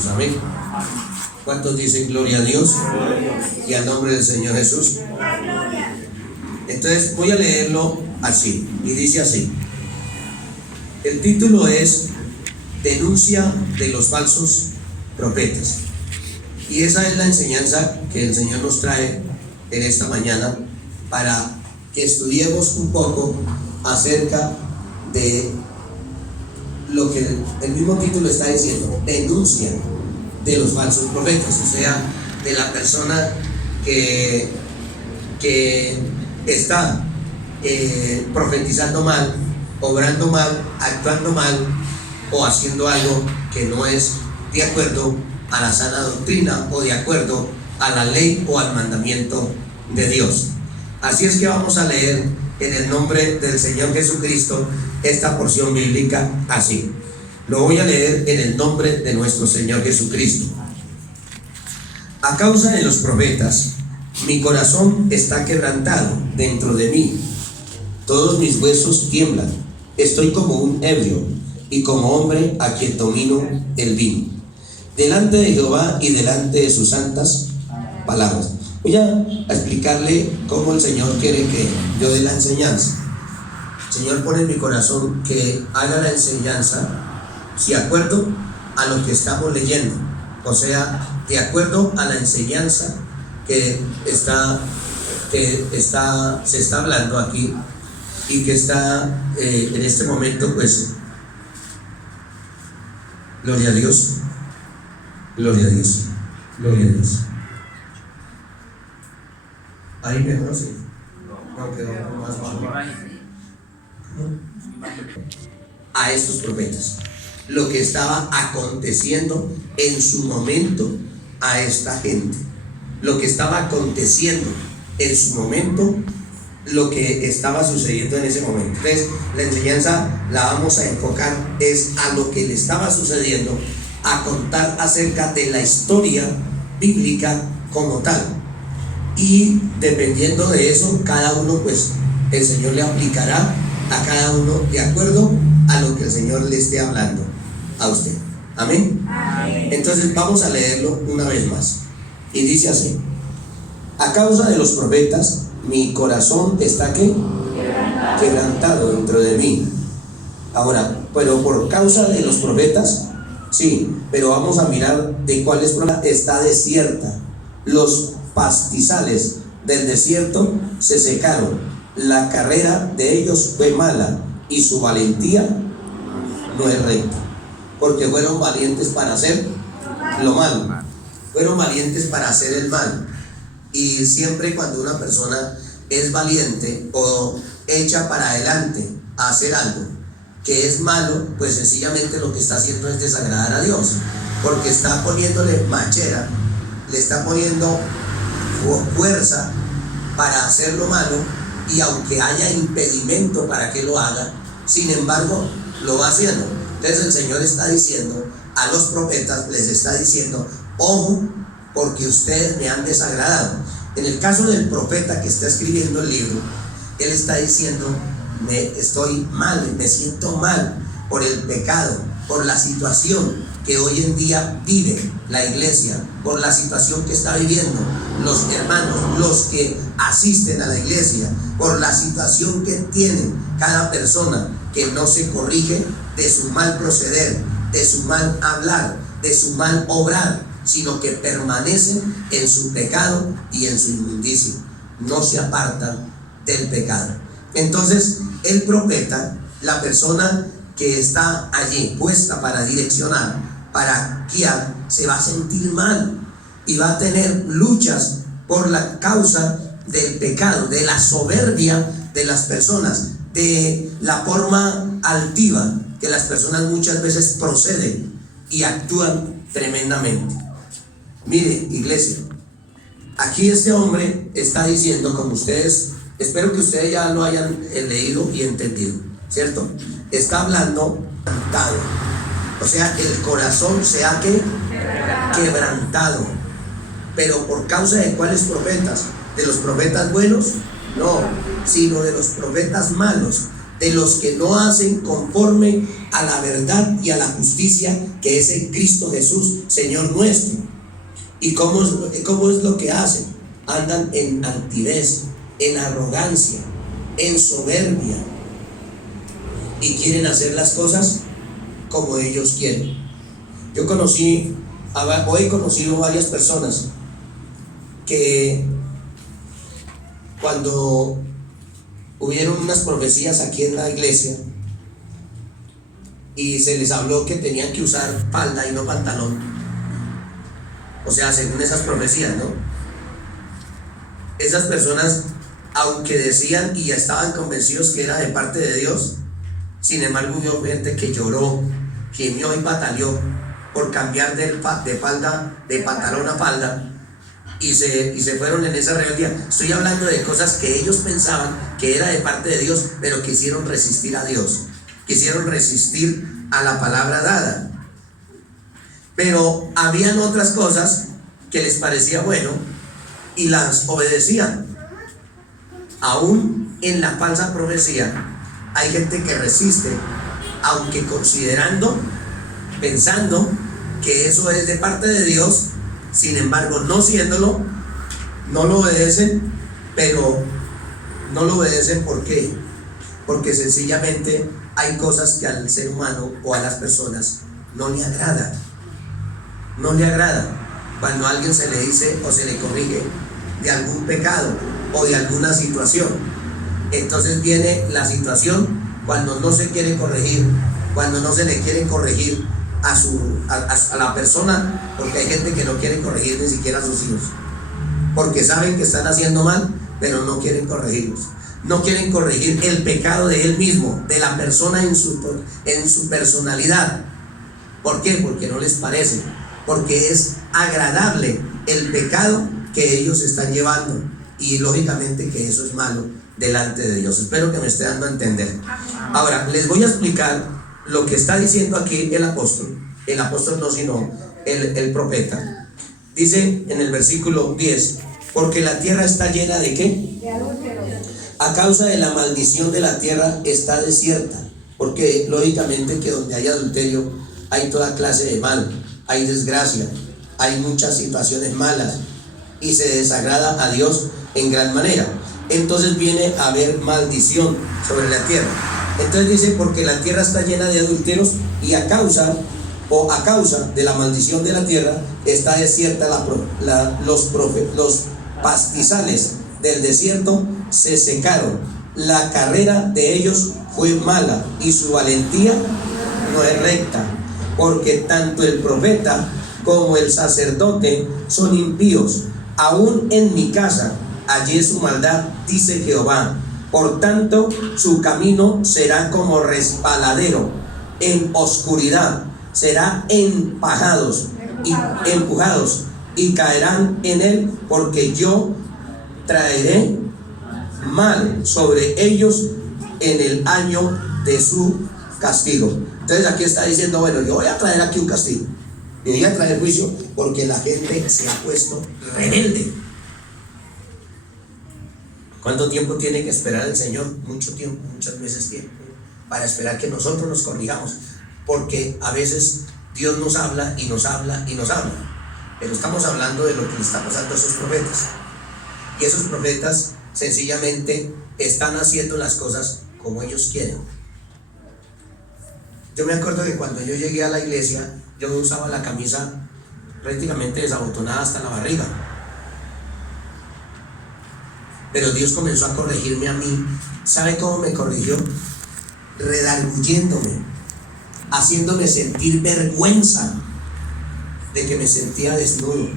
Jesús. Amén. ¿Cuántos dicen gloria a Dios? Y al nombre del Señor Jesús. Entonces voy a leerlo así, y dice así. El título es Denuncia de los falsos profetas. Y esa es la enseñanza que el Señor nos trae en esta mañana para que estudiemos un poco acerca de lo que el mismo título está diciendo, denuncia de los falsos profetas, o sea, de la persona que está profetizando mal, obrando mal, actuando mal o haciendo algo que no es de acuerdo a la sana doctrina o de acuerdo a la ley o al mandamiento de Dios. Así es que vamos a leer en el nombre del Señor Jesucristo esta porción bíblica así. Lo voy a leer en el nombre de nuestro Señor Jesucristo. A causa de los profetas, mi corazón está quebrantado dentro de mí. Todos mis huesos tiemblan. Estoy como un ebrio y como hombre a quien domino el vino. Delante de Jehová y delante de sus santas palabras. Voy a explicarle cómo el Señor quiere que yo dé la enseñanza. El Señor pone en mi corazón que haga la enseñanza de acuerdo a lo que estamos leyendo, o sea, de acuerdo a la enseñanza que se está hablando aquí y que está en este momento, pues, gloria a Dios, gloria a Dios, gloria a Dios. Ahí mejor, sí. No, quedó más bajo. A estos profetas, lo que estaba aconteciendo en su momento a esta gente, lo que estaba aconteciendo en su momento, lo que estaba sucediendo en ese momento. Entonces, la enseñanza la vamos a enfocar es a lo que le estaba sucediendo, a contar acerca de la historia bíblica como tal. Y dependiendo de eso, cada uno, pues, el Señor le aplicará a cada uno de acuerdo a lo que el Señor le esté hablando a usted. Amén. Amén. Entonces vamos a leerlo una vez más. Y dice así: a causa de los profetas, mi corazón está quebrantado dentro de mí. Ahora, pero por causa de los profetas, sí, pero vamos a mirar de cuáles profetas. Está desierta. Los pastizales del desierto se secaron. La carrera de ellos fue mala y su valentía no es recta, porque fueron valientes para hacer lo malo, fueron valientes para hacer el mal. Y siempre cuando una persona es valiente o echa para adelante a hacer algo que es malo, pues sencillamente lo que está haciendo es desagradar a Dios, porque está poniéndole machera, le está poniendo fuerza para hacer lo malo, y aunque haya impedimento para que lo haga, sin embargo lo va haciendo. Entonces el Señor está diciendo a los profetas, les está diciendo: ojo, porque ustedes me han desagradado. En el caso del profeta que está escribiendo el libro, él está diciendo: estoy mal, me siento mal por el pecado, por la situación que hoy en día vive la iglesia, por la situación que está viviendo los hermanos, los que asisten a la iglesia, por la situación que tienen cada persona que no se corrige de su mal proceder, de su mal hablar, de su mal obrar, sino que permanecen en su pecado y en su inmundicia, no se apartan del pecado. Entonces el profeta, la persona que está allí puesta para direccionar, para guiar, se va a sentir mal y va a tener luchas por la causa del pecado, de la soberbia de las personas, de la forma altiva que las personas muchas veces proceden y actúan tremendamente. Mire, iglesia, aquí este hombre está diciendo, como ustedes, espero que ustedes ya lo hayan leído y entendido, ¿cierto? Está hablando quebrantado, o sea, el corazón se ha quebrantado. Pero por causa de cuáles profetas, de los profetas buenos, no, sino de los profetas malos, de los que no hacen conforme a la verdad y a la justicia que es en Cristo Jesús, Señor nuestro. ¿Y cómo es lo que hacen? Andan en altivez, en arrogancia, en soberbia, y quieren hacer las cosas como ellos quieren. Yo he conocido varias personas que cuando hubieron unas profecías aquí en la iglesia y se les habló que tenían que usar falda y no pantalón, o sea, según esas profecías, ¿no? Esas personas, aunque decían y ya estaban convencidos que era de parte de Dios, sin embargo hubo gente que lloró, gimió y pataleó por cambiar de pantalón a falda, y se fueron en esa rebeldía. Estoy hablando de cosas que ellos pensaban que era de parte de Dios, pero quisieron resistir a Dios, quisieron resistir a la palabra dada. Pero habían otras cosas que les parecía bueno y las obedecían. Aún en la falsa profecía hay gente que resiste, aunque pensando que eso es de parte de Dios. Sin embargo, no siéndolo, no lo obedecen. Pero no lo obedecen, ¿por qué? Porque sencillamente hay cosas que al ser humano o a las personas no le agrada. No le agrada cuando a alguien se le dice o se le corrige de algún pecado o de alguna situación. Entonces viene la situación cuando no se quiere corregir, cuando no se le quiere corregir a la persona, porque hay gente que no quiere corregir ni siquiera a sus hijos, porque saben que están haciendo mal, pero no quieren corregirlos. No quieren corregir el pecado de él mismo, de la persona en su personalidad. ¿Por qué? Porque no les parece, porque es agradable el pecado que ellos están llevando, y lógicamente que eso es malo delante de Dios. Espero que me esté dando a entender. Ahora les voy a explicar lo que está diciendo aquí el apóstol no, sino el profeta. Dice en el versículo 10: porque la tierra está llena ¿de qué? De adúlteros. A causa de la maldición de la tierra está desierta, porque lógicamente que donde hay adulterio hay toda clase de mal, hay desgracia, hay muchas situaciones malas, y se desagrada a Dios en gran manera. Entonces viene a haber maldición sobre la tierra. Entonces dice: porque la tierra está llena de adúlteros, y a causa de la maldición de la tierra está desierta los pastizales del desierto se secaron. La carrera de ellos fue mala, y su valentía no es recta, porque tanto el profeta como el sacerdote son impíos. Aún en mi casa hallé su maldad, dice Jehová. Por tanto, su camino será como resbaladero, en oscuridad será empujados y caerán en él, porque yo traeré mal sobre ellos en el año de su castigo. Entonces aquí está diciendo: bueno, yo voy a traer aquí un castigo, y voy a traer juicio, porque la gente se ha puesto rebelde. ¿Cuánto tiempo tiene que esperar el Señor? Mucho tiempo, muchas veces tiempo, para esperar que nosotros nos corrijamos, porque a veces Dios nos habla y nos habla y nos habla, pero estamos hablando de lo que le está pasando a esos profetas, y esos profetas sencillamente están haciendo las cosas como ellos quieren. Yo me acuerdo que cuando yo llegué a la iglesia, yo usaba la camisa prácticamente desabotonada hasta la barriga. Pero Dios comenzó a corregirme a mí. ¿Sabe cómo me corrigió? Redarguyéndome, haciéndome sentir vergüenza de que me sentía desnudo.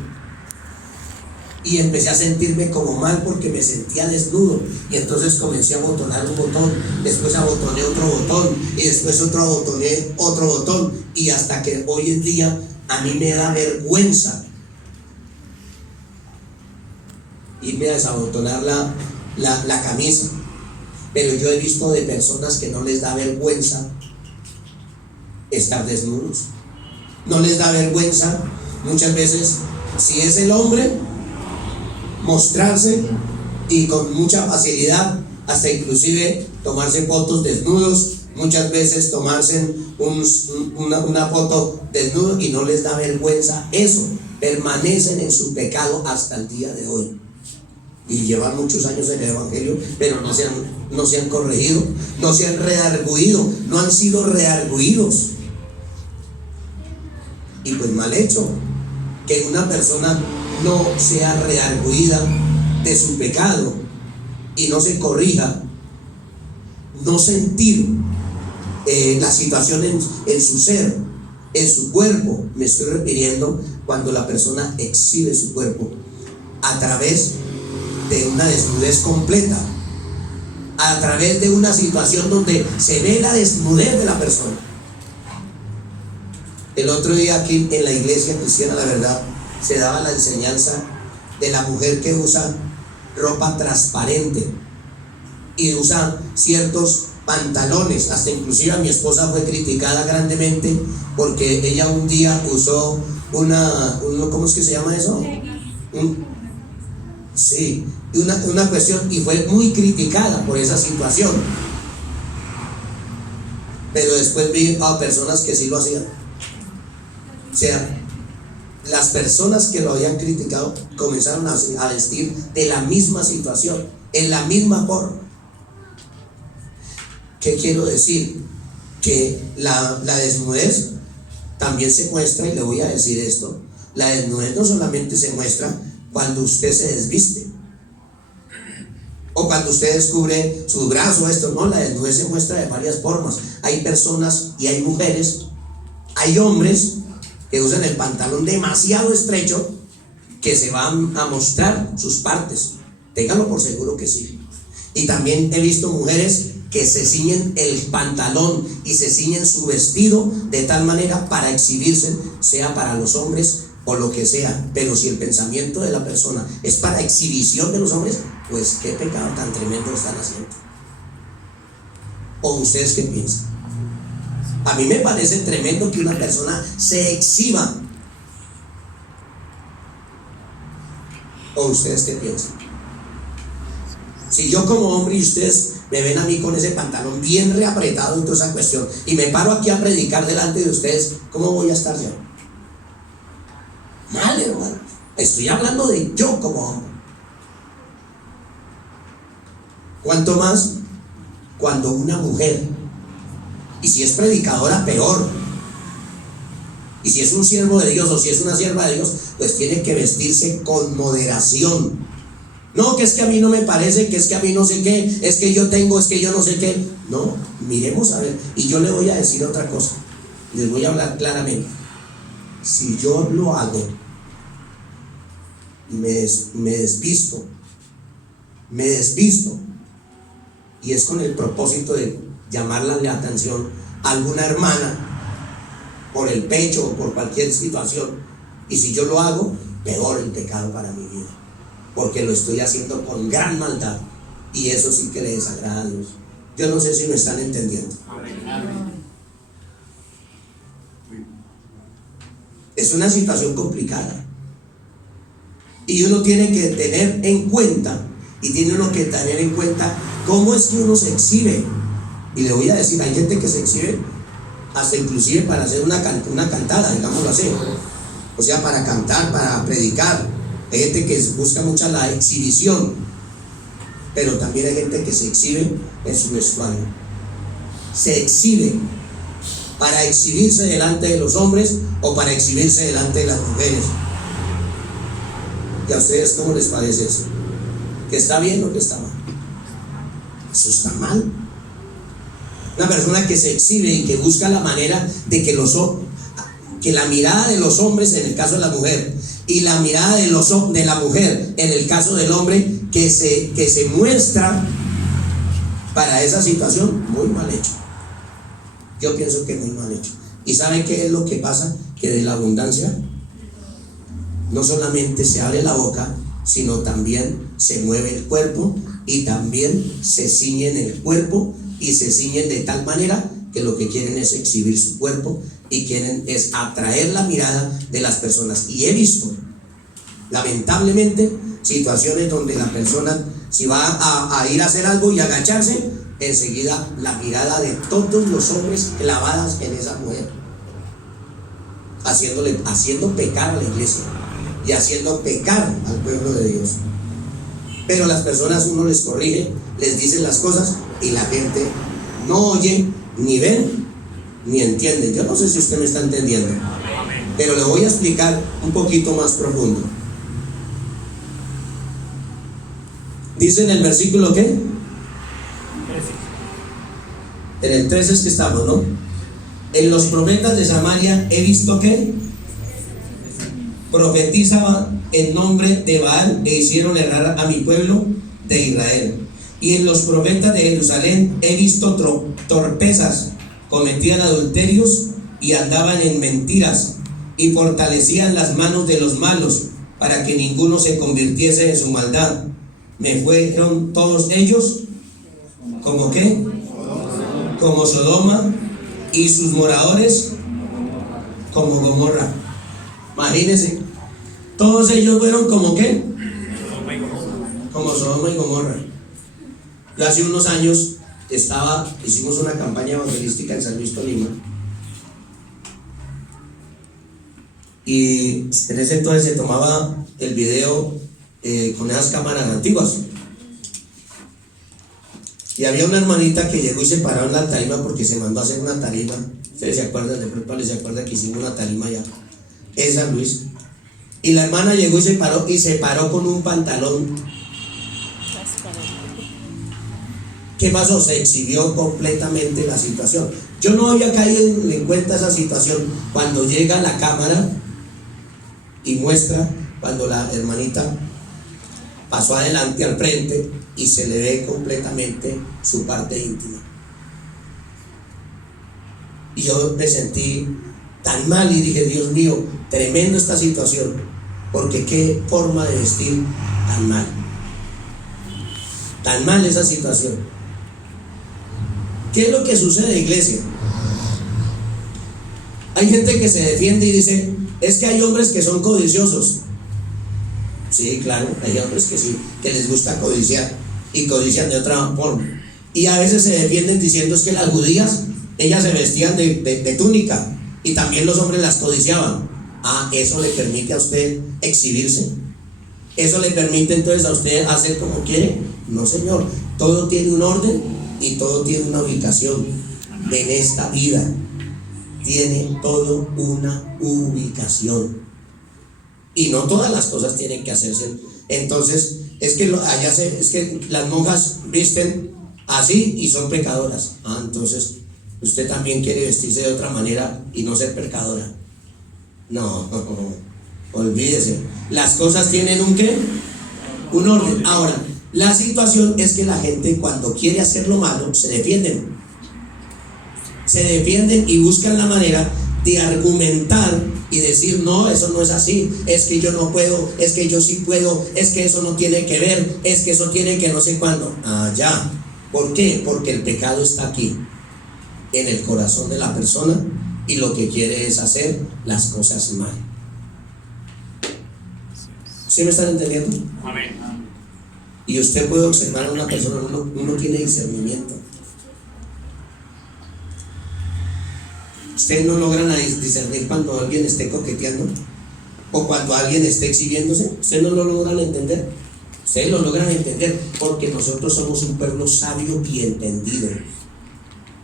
Y empecé a sentirme como mal porque me sentía desnudo. Y entonces comencé a abotonar un botón, después abotoné otro botón, y después abotoné otro botón. Y hasta que hoy en día a mí me da vergüenza irme a desabotonar la camisa. Pero yo he visto de personas que no les da vergüenza estar desnudos, no les da vergüenza muchas veces, si es el hombre, mostrarse, y con mucha facilidad hasta inclusive tomarse fotos desnudos, muchas veces tomarse una foto desnudo y no les da vergüenza eso. Permanecen en su pecado hasta el día de hoy y llevan muchos años en el evangelio, pero no se han corregido, no se han redarguido, no han sido redarguidos. Y pues mal hecho que una persona no sea redarguida de su pecado y no se corrija, no sentir la situación en su ser, en su cuerpo. Me estoy refiriendo cuando la persona exhibe su cuerpo a través de una desnudez completa, a través de una situación donde se ve la desnudez de la persona. El otro día aquí en la iglesia cristiana, la verdad, se daba la enseñanza de la mujer que usa ropa transparente y usa ciertos pantalones. Hasta inclusive a mi esposa fue criticada grandemente porque ella un día usó ¿cómo es que se llama eso? Sí, una cuestión, y fue muy criticada por esa situación. Pero después vi a personas que sí lo hacían. O sea, las personas que lo habían criticado comenzaron a vestir de la misma situación, en la misma forma. ¿Qué quiero decir? Que la desnudez también se muestra, y le voy a decir esto: la desnudez no solamente se muestra cuando usted se desviste o cuando usted descubre su brazo, esto no, la desnudez se muestra de varias formas. Hay personas y hay mujeres, hay hombres que usan el pantalón demasiado estrecho, que se van a mostrar sus partes, téngalo por seguro que sí. Y también he visto mujeres que se ciñen el pantalón y se ciñen su vestido de tal manera para exhibirse, sea para los hombres o lo que sea. Pero si el pensamiento de la persona es para exhibición de los hombres, pues qué pecado tan tremendo están haciendo. ¿O ustedes qué piensan? A mí me parece tremendo que una persona se exhiba. ¿O ustedes qué piensan? Si yo como hombre y ustedes me ven a mí con ese pantalón bien reapretado en toda esa cuestión y me paro aquí a predicar delante de ustedes, ¿cómo voy a estar yo? Mal, hermano. Estoy hablando de yo como hombre. ¿Cuánto más cuando una mujer, y si es predicadora, peor, y si es un siervo de Dios o si es una sierva de Dios, pues tiene que vestirse con moderación? No, que es que a mí no me parece, que es que a mí no sé qué, es que yo tengo, es que yo no sé qué. No, miremos a ver. Y yo le voy a decir otra cosa, les voy a hablar claramente. Si yo lo hago y me desvisto, y es con el propósito de llamarle la atención a alguna hermana por el pecho o por cualquier situación, y si yo lo hago, peor el pecado para mi vida, porque lo estoy haciendo con gran maldad, y eso sí que le desagrada a Dios. Yo no sé si me están entendiendo. Es una situación complicada, y uno tiene que tener en cuenta, cómo es que uno se exhibe. Y le voy a decir, hay gente que se exhibe hasta inclusive para hacer una cantada, digámoslo así, o sea, para cantar, para predicar. Hay gente que busca mucha la exhibición, pero también hay gente que se exhibe en su vestuario. Se exhibe para exhibirse delante de los hombres o para exhibirse delante de las mujeres. ¿Y a ustedes cómo les parece eso? ¿Que está bien o que está mal? Eso está mal. Una persona que se exhibe y que busca la manera de que la mirada de los hombres en el caso de la mujer y la mirada de la mujer en el caso del hombre que se muestra para esa situación, muy mal hecho. Yo pienso que muy mal hecho. ¿Y saben qué es lo que pasa? Que de la abundancia no solamente se abre la boca, sino también se mueve el cuerpo, y también se ciñen el cuerpo, y se ciñen de tal manera que lo que quieren es exhibir su cuerpo y quieren es atraer la mirada de las personas. Y he visto, lamentablemente, situaciones donde la persona, si va a ir a hacer algo y agacharse, enseguida la mirada de todos los hombres clavadas en esa mujer, haciendo pecar a la iglesia y haciendo pecar al pueblo de Dios. Pero las personas, uno les corrige, les dice las cosas y la gente no oye, ni ven, ni entiende. Yo no sé si usted me está entendiendo, pero le voy a explicar un poquito más profundo. Dice en el versículo, ¿qué? En el 13 es que estamos, ¿no? En los profetas de Samaria he visto que profetizaban en nombre de Baal e hicieron errar a mi pueblo de Israel. Y en los profetas de Jerusalén he visto torpezas, cometían adulterios y andaban en mentiras y fortalecían las manos de los malos para que ninguno se convirtiese en su maldad. Me fueron todos ellos como ¿qué? Como Sodoma, y sus moradores como Gomorra. Imagínense, todos ellos fueron como ¿qué? Como Sodoma y Gomorra. Yo hace unos años hicimos una campaña evangelística en San Luis, Tolima, y en ese entonces se tomaba el video con esas cámaras antiguas. Y había una hermanita que llegó y se paró en la tarima porque se mandó a hacer una tarima. Ustedes se acuerdan, de pronto les acuerdan que hicimos una tarima ya en San Luis. Y la hermana llegó y se paró con un pantalón. ¿Qué pasó? Se exhibió completamente la situación. Yo no había caído en cuenta esa situación cuando llega la cámara y muestra cuando la hermanita pasó adelante al frente y se le ve completamente su parte íntima. Y yo me sentí tan mal y dije, Dios mío, tremendo esta situación, porque qué forma de vestir tan mal esa situación. ¿Qué es lo que sucede, iglesia? Hay gente que se defiende y dice, es que hay hombres que son codiciosos. Sí, claro, hay hombres que sí, que les gusta codiciar y codician de otra forma. Y a veces se defienden diciendo es que las judías, ellas se vestían de túnica y también los hombres las codiciaban. Eso le permite a usted exhibirse. Eso le permite entonces a usted hacer como quiere. No, señor, todo tiene un orden y todo tiene una ubicación. En esta vida tiene todo una ubicación. Y no todas las cosas tienen que hacerse. Entonces, es que las monjas visten así y son pecadoras. Entonces, usted también quiere vestirse de otra manera y no ser pecadora. No, olvídese. Las cosas tienen un ¿qué? Un orden. Ahora, la situación es que la gente cuando quiere hacer lo malo, se defienden y buscan la manera de argumentar y decir, no, eso no es así, es que yo no puedo, es que yo sí puedo, es que eso no tiene que ver, es que eso tiene que no sé cuándo. Ya. ¿Por qué? Porque el pecado está aquí, en el corazón de la persona, y lo que quiere es hacer las cosas mal. ¿Sí me están entendiendo? Amén. Y usted puede observar a una persona, uno tiene discernimiento. Ustedes no logran discernir cuando alguien esté coqueteando o cuando alguien esté exhibiéndose. Ustedes no lo logran entender. Ustedes lo logran entender porque nosotros somos un pueblo sabio y entendido.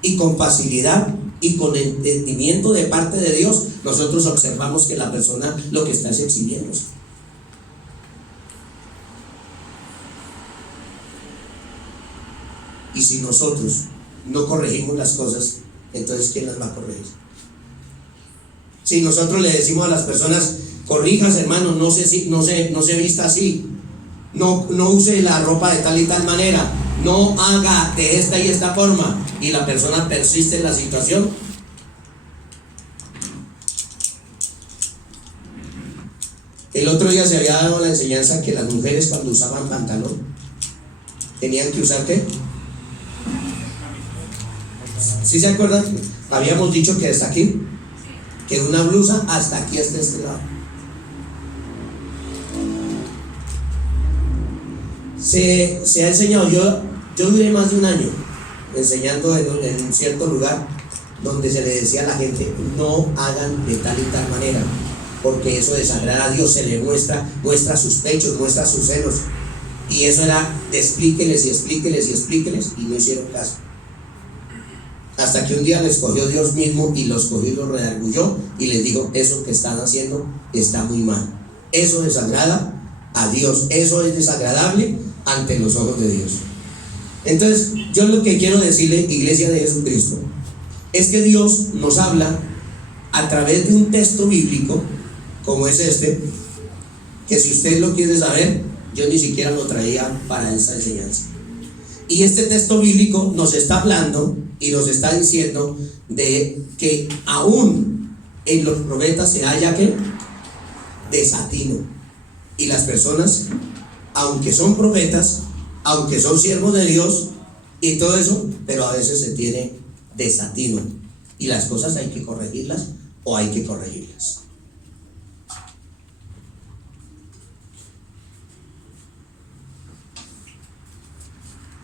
Y con facilidad y con entendimiento de parte de Dios, nosotros observamos que la persona lo que está es exhibiéndose. Y si nosotros no corregimos las cosas, entonces ¿quién las va a corregir? Si nosotros le decimos a las personas, corrijas, hermano, no se vista así, no use la ropa de tal y tal manera, no haga de esta y esta forma, y la persona persiste en la situación, el otro día se había dado la enseñanza que las mujeres cuando usaban pantalón tenían que usar ¿qué? ¿Sí se acuerdan? Habíamos dicho que hasta aquí, que una blusa hasta aquí, hasta este lado. Se ha enseñado, yo duré más de un año enseñando en un cierto lugar donde se le decía a la gente: no hagan de tal y tal manera, porque eso desagrada a Dios, se le muestra sus pechos, muestra sus senos. Y eso era de explíqueles y explíqueles y explíqueles, y no hicieron caso. Hasta que un día les cogió Dios mismo y los cogió y los redarguyó y les dijo: eso que están haciendo está muy mal, eso desagrada a Dios, eso es desagradable ante los ojos de Dios. Entonces, yo lo que quiero decirle, iglesia de Jesucristo, es que Dios nos habla a través de un texto bíblico como es este, que si usted lo quiere saber, yo ni siquiera lo traía para esta enseñanza. Y este texto bíblico nos está hablando y nos está diciendo de que aún en los profetas se halla que desatino, y las personas, aunque son profetas, aunque son siervos de Dios y todo eso, pero a veces se tiene desatino, y las cosas hay que corregirlas o hay que corregirlas.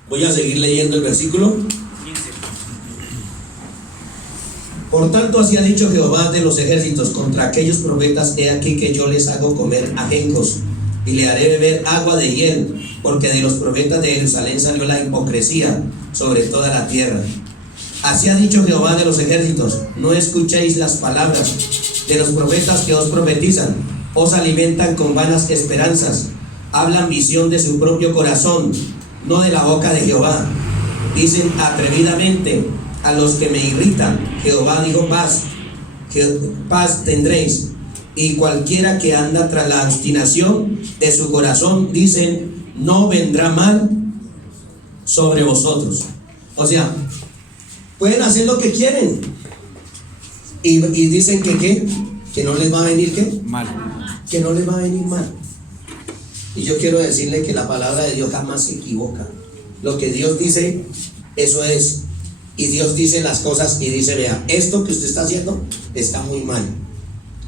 Voy a seguir leyendo el versículo. Por tanto, así ha dicho Jehová de los ejércitos contra aquellos profetas: he aquí que yo les hago comer ajenjos y le haré beber agua de hiel, porque de los profetas de Jerusalén salió la hipocresía sobre toda la tierra. Así ha dicho Jehová de los ejércitos: no escuchéis las palabras de los profetas que os profetizan, os alimentan con vanas esperanzas, hablan visión de su propio corazón, no de la boca de Jehová. Dicen atrevidamente a los que me irritan: Jehová dijo paz, paz tendréis. Y cualquiera que anda tras la obstinación de su corazón, dicen, no vendrá mal sobre vosotros. O sea, pueden hacer lo que quieren y dicen que no les va a venir ¿qué? Mal. Que no les va a venir mal. Y yo quiero decirle que la palabra de Dios jamás se equivoca. Lo que Dios dice, eso es. Y Dios dice las cosas y dice: vea, esto que usted está haciendo está muy mal.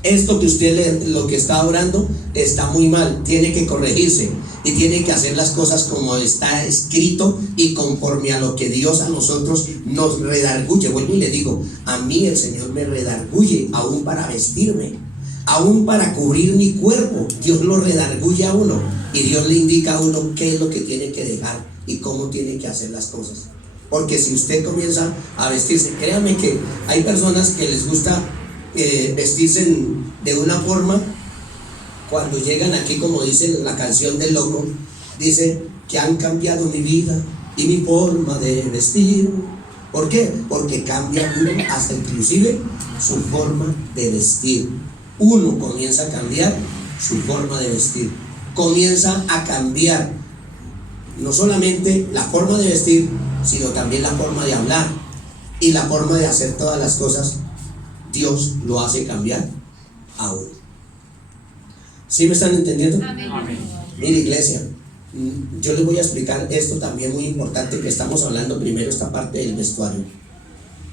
Esto que usted lo que está orando está muy mal, tiene que corregirse y tiene que hacer las cosas como está escrito y conforme a lo que Dios a nosotros nos redarguye. Vuelvo y le digo, a mí el Señor me redarguye aún para vestirme, aún para cubrir mi cuerpo. Dios lo redarguye a uno y Dios le indica a uno qué es lo que tiene que dejar y cómo tiene que hacer las cosas. Porque si usted comienza a vestirse, créanme que hay personas que les gusta vestirse de una forma. Cuando llegan aquí, como dice la canción del Loco, dice que han cambiado mi vida y mi forma de vestir. ¿Por qué? Porque cambia uno, hasta inclusive su forma de vestir. Uno comienza a cambiar su forma de vestir, comienza a cambiar no solamente la forma de vestir, sino también la forma de hablar y la forma de hacer todas las cosas. Dios lo hace cambiar a uno. ¿Sí me están entendiendo? Amén. Mira, iglesia, yo les voy a explicar esto también muy importante, que estamos hablando primero esta parte del vestuario,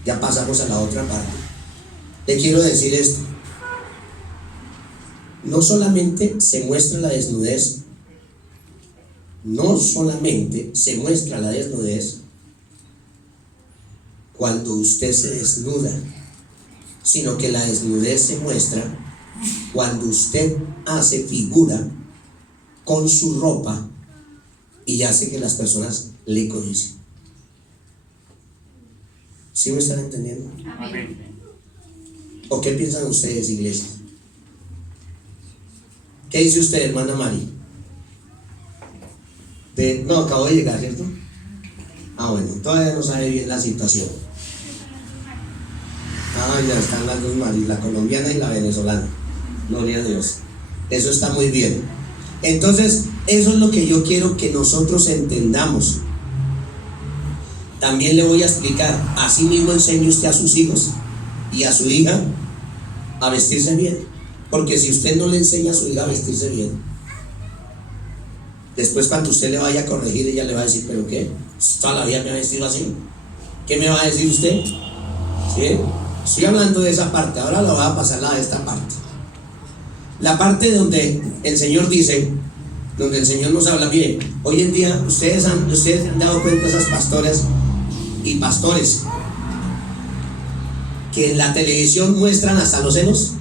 ya pasamos a la otra parte. Le quiero decir esto: no solamente se muestra la desnudez, no solamente se muestra la desnudez cuando usted se desnuda, sino que la desnudez se muestra cuando usted hace figura con su ropa y hace que las personas le codicien. ¿Sí me están entendiendo? Amén. ¿O qué piensan ustedes, iglesia? ¿Qué dice usted, hermana Mari? No, acabo de llegar, ¿cierto? Bueno, todavía no sabe bien la situación. Ya están las dos Maris, la colombiana y la venezolana. Gloria a Dios. Eso está muy bien. Entonces, eso es lo que yo quiero que nosotros entendamos. También le voy a explicar. Así mismo enseñe usted a sus hijos y a su hija a vestirse bien. Porque si usted no le enseña a su hija a vestirse bien, después cuando usted le vaya a corregir, ella le va a decir: ¿pero qué? Toda la vida me ha vestido así. ¿Qué me va a decir usted? ¿Sí? Estoy hablando de esa parte, ahora la voy a pasar a esta parte. La parte donde el Señor dice donde el Señor nos habla. Bien, hoy en día ustedes han dado cuenta, esas pastoras y pastores, que en la televisión muestran hasta los senos.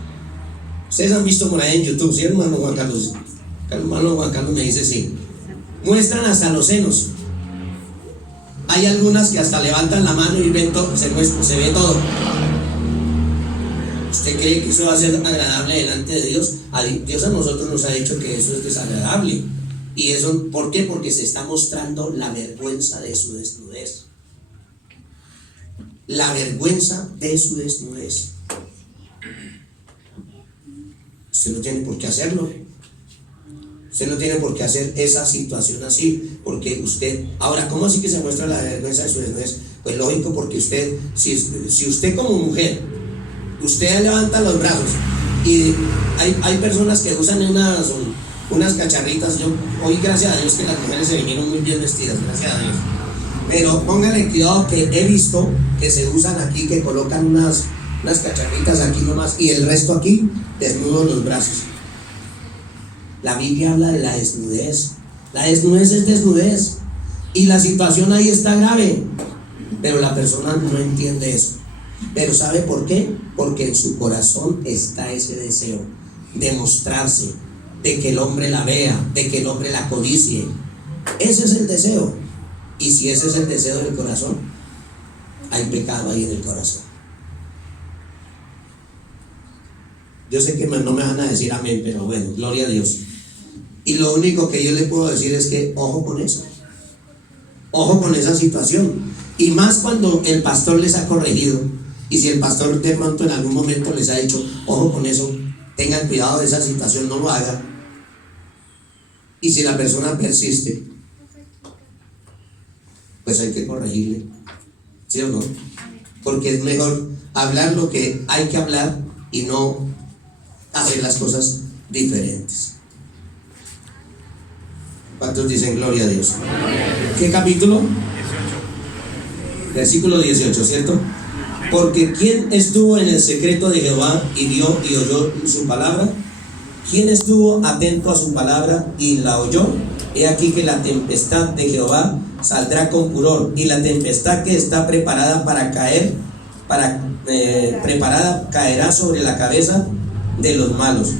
Ustedes han visto por ahí en YouTube, ¿sí, hermano Juan Carlos? Hermano Juan Carlos me dice sí. Muestran hasta los senos. Hay algunas que hasta levantan la mano y ven todo, se ve todo. ¿Usted cree que eso va a ser agradable delante de Dios? Dios a nosotros nos ha dicho que eso es desagradable. ¿Y eso por qué? Porque se está mostrando la vergüenza de su desnudez. La vergüenza de su desnudez. Usted no tiene por qué hacerlo. Usted no tiene por qué hacer esa situación así, porque usted, ahora, ¿cómo así que se muestra la vergüenza de su desnudez? Pues lógico, porque usted, si usted como mujer, usted levanta los brazos y hay personas que usan unas cacharritas. Yo hoy, gracias a Dios, que las mujeres se vinieron muy bien vestidas, gracias a Dios. Pero pónganle cuidado, que he visto que se usan aquí, que colocan unas cacharritas aquí nomás y el resto aquí, desnudos los brazos. La Biblia habla de la desnudez. La desnudez es desnudez. Y la situación ahí está grave. Pero la persona no entiende eso. Pero ¿sabe por qué? Porque en su corazón está ese deseo de mostrarse, de que el hombre la vea, de que el hombre la codicie. Ese es el deseo. Y si ese es el deseo del corazón, hay pecado ahí en el corazón. Yo sé que no me van a decir amén, pero bueno, gloria a Dios. Y lo único que yo le puedo decir es que ojo con eso. Ojo con esa situación. Y más cuando el pastor les ha corregido. Y si el pastor de pronto en algún momento les ha dicho, ojo con eso, tengan cuidado de esa situación, no lo hagan. Y si la persona persiste, pues hay que corregirle. ¿Sí o no? Porque es mejor hablar lo que hay que hablar y no hacer las cosas diferentes. ¿Cuántos dicen gloria a Dios? ¿Qué capítulo? 18. Versículo 18, ¿cierto? Porque ¿quién estuvo en el secreto de Jehová y vio y oyó su palabra? ¿Quién estuvo atento a su palabra y la oyó? He aquí que la tempestad de Jehová saldrá con furor, y la tempestad que está preparada para caer, preparada caerá sobre la cabeza de los malos.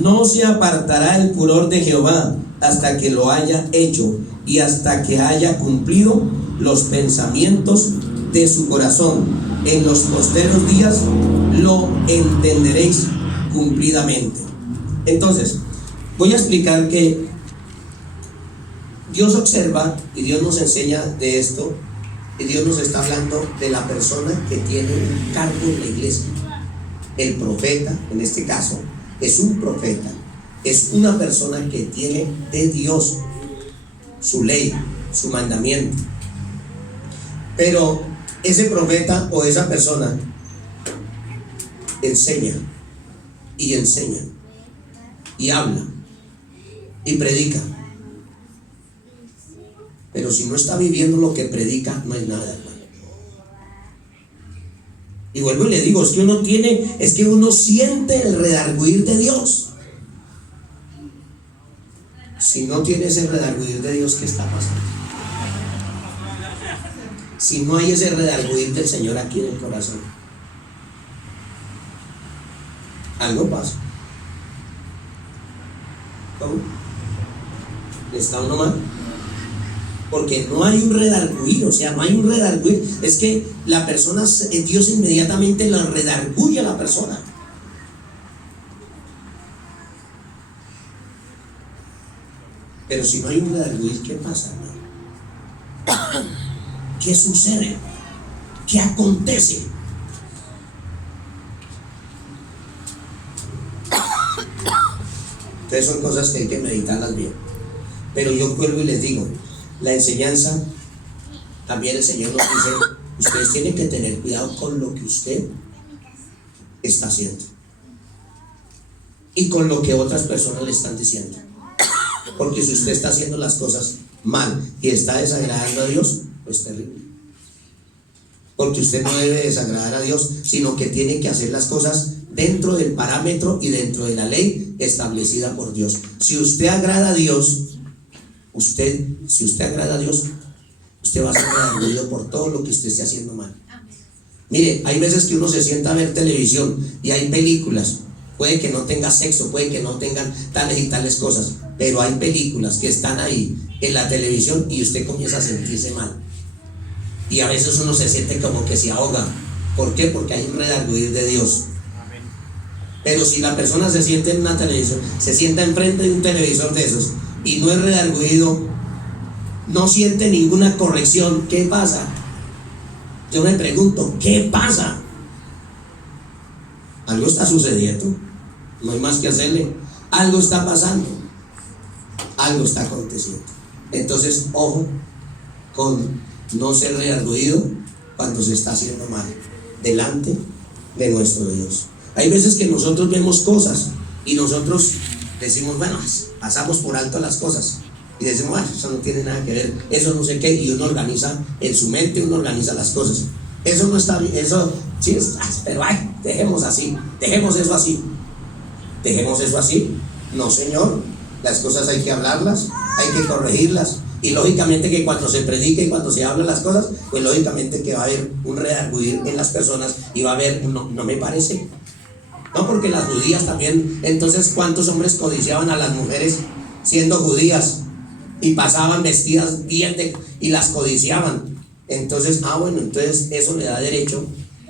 No se apartará el furor de Jehová hasta que lo haya hecho y hasta que haya cumplido los pensamientos de su corazón. En los posteros días lo entenderéis cumplidamente. Entonces, voy a explicar que Dios observa y Dios nos enseña de esto, y Dios nos está hablando de la persona que tiene un cargo en la iglesia. El profeta, en este caso, es un profeta, es una persona que tiene de Dios su ley, su mandamiento. Pero ese profeta o esa persona enseña y habla y predica. Pero si no está viviendo lo que predica, no es nada, hermano. Y vuelvo y le digo, es que uno siente el redarguir de Dios. Si no tiene ese redarguir de Dios, ¿qué está pasando? Si no hay ese redarguir del Señor aquí en el corazón, algo pasa. ¿Cómo? ¿Está uno mal? Porque no hay un redarguir, o sea, no hay un redarguir. Es que la persona, Dios inmediatamente la redarguye a la persona. Pero si no hay un redarguir, ¿qué pasa, hermano? ¿Qué sucede? ¿Qué acontece? Entonces son cosas que hay que meditarlas bien. Pero yo vuelvo y les digo, la enseñanza, también el Señor nos dice, ustedes tienen que tener cuidado con lo que usted está haciendo y con lo que otras personas le están diciendo. Porque si usted está haciendo las cosas mal y está desagradando a Dios, pues terrible. Porque usted no debe desagradar a Dios, sino que tiene que hacer las cosas dentro del parámetro y dentro de la ley establecida por Dios. Si usted agrada a Dios, si usted agrada a Dios, usted va a ser redarguido por todo lo que usted esté haciendo mal. Mire, hay veces que uno se sienta a ver televisión y hay películas, puede que no tenga sexo, puede que no tengan tales y tales cosas, pero hay películas que están ahí en la televisión y usted comienza a sentirse mal. Y a veces uno se siente como que se ahoga. ¿Por qué? Porque hay un redarguir de Dios. Pero si la persona se siente en una televisión, se sienta enfrente de un televisor de esos y no es redarguido, no siente ninguna corrección, ¿qué pasa? Yo me pregunto, ¿qué pasa? Algo está sucediendo, no hay más que hacerle. Algo está pasando, algo está aconteciendo. Entonces, ojo con no ser redarguido cuando se está haciendo mal delante de nuestro Dios. Hay veces que nosotros vemos cosas y nosotros decimos, bueno, pasamos por alto las cosas y decimos, bueno, eso no tiene nada que ver, eso no sé qué, y uno organiza en su mente, uno organiza las cosas. Eso no está bien, eso sí, pero ay, dejemos eso así. No, señor, las cosas hay que hablarlas, hay que corregirlas. Y lógicamente que cuando se predica y cuando se hablan las cosas, pues lógicamente que va a haber un redarguir en las personas y va a haber, no me parece. No, porque las judías también, entonces ¿cuántos hombres codiciaban a las mujeres siendo judías y pasaban vestidas bien y las codiciaban? Entonces, bueno, entonces eso le da derecho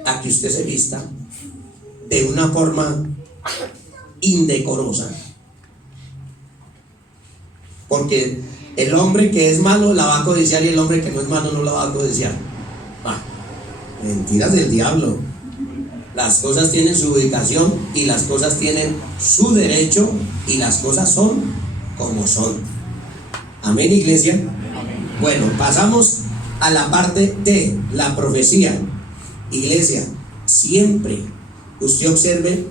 a que usted se vista de una forma indecorosa. Porque el hombre que es malo la va a codiciar y el hombre que no es malo no la va a codiciar. Mentiras del diablo. Las cosas tienen su ubicación y las cosas tienen su derecho y las cosas son como son. Amén, iglesia. Bueno, pasamos a la parte de la profecía. Iglesia, siempre usted observe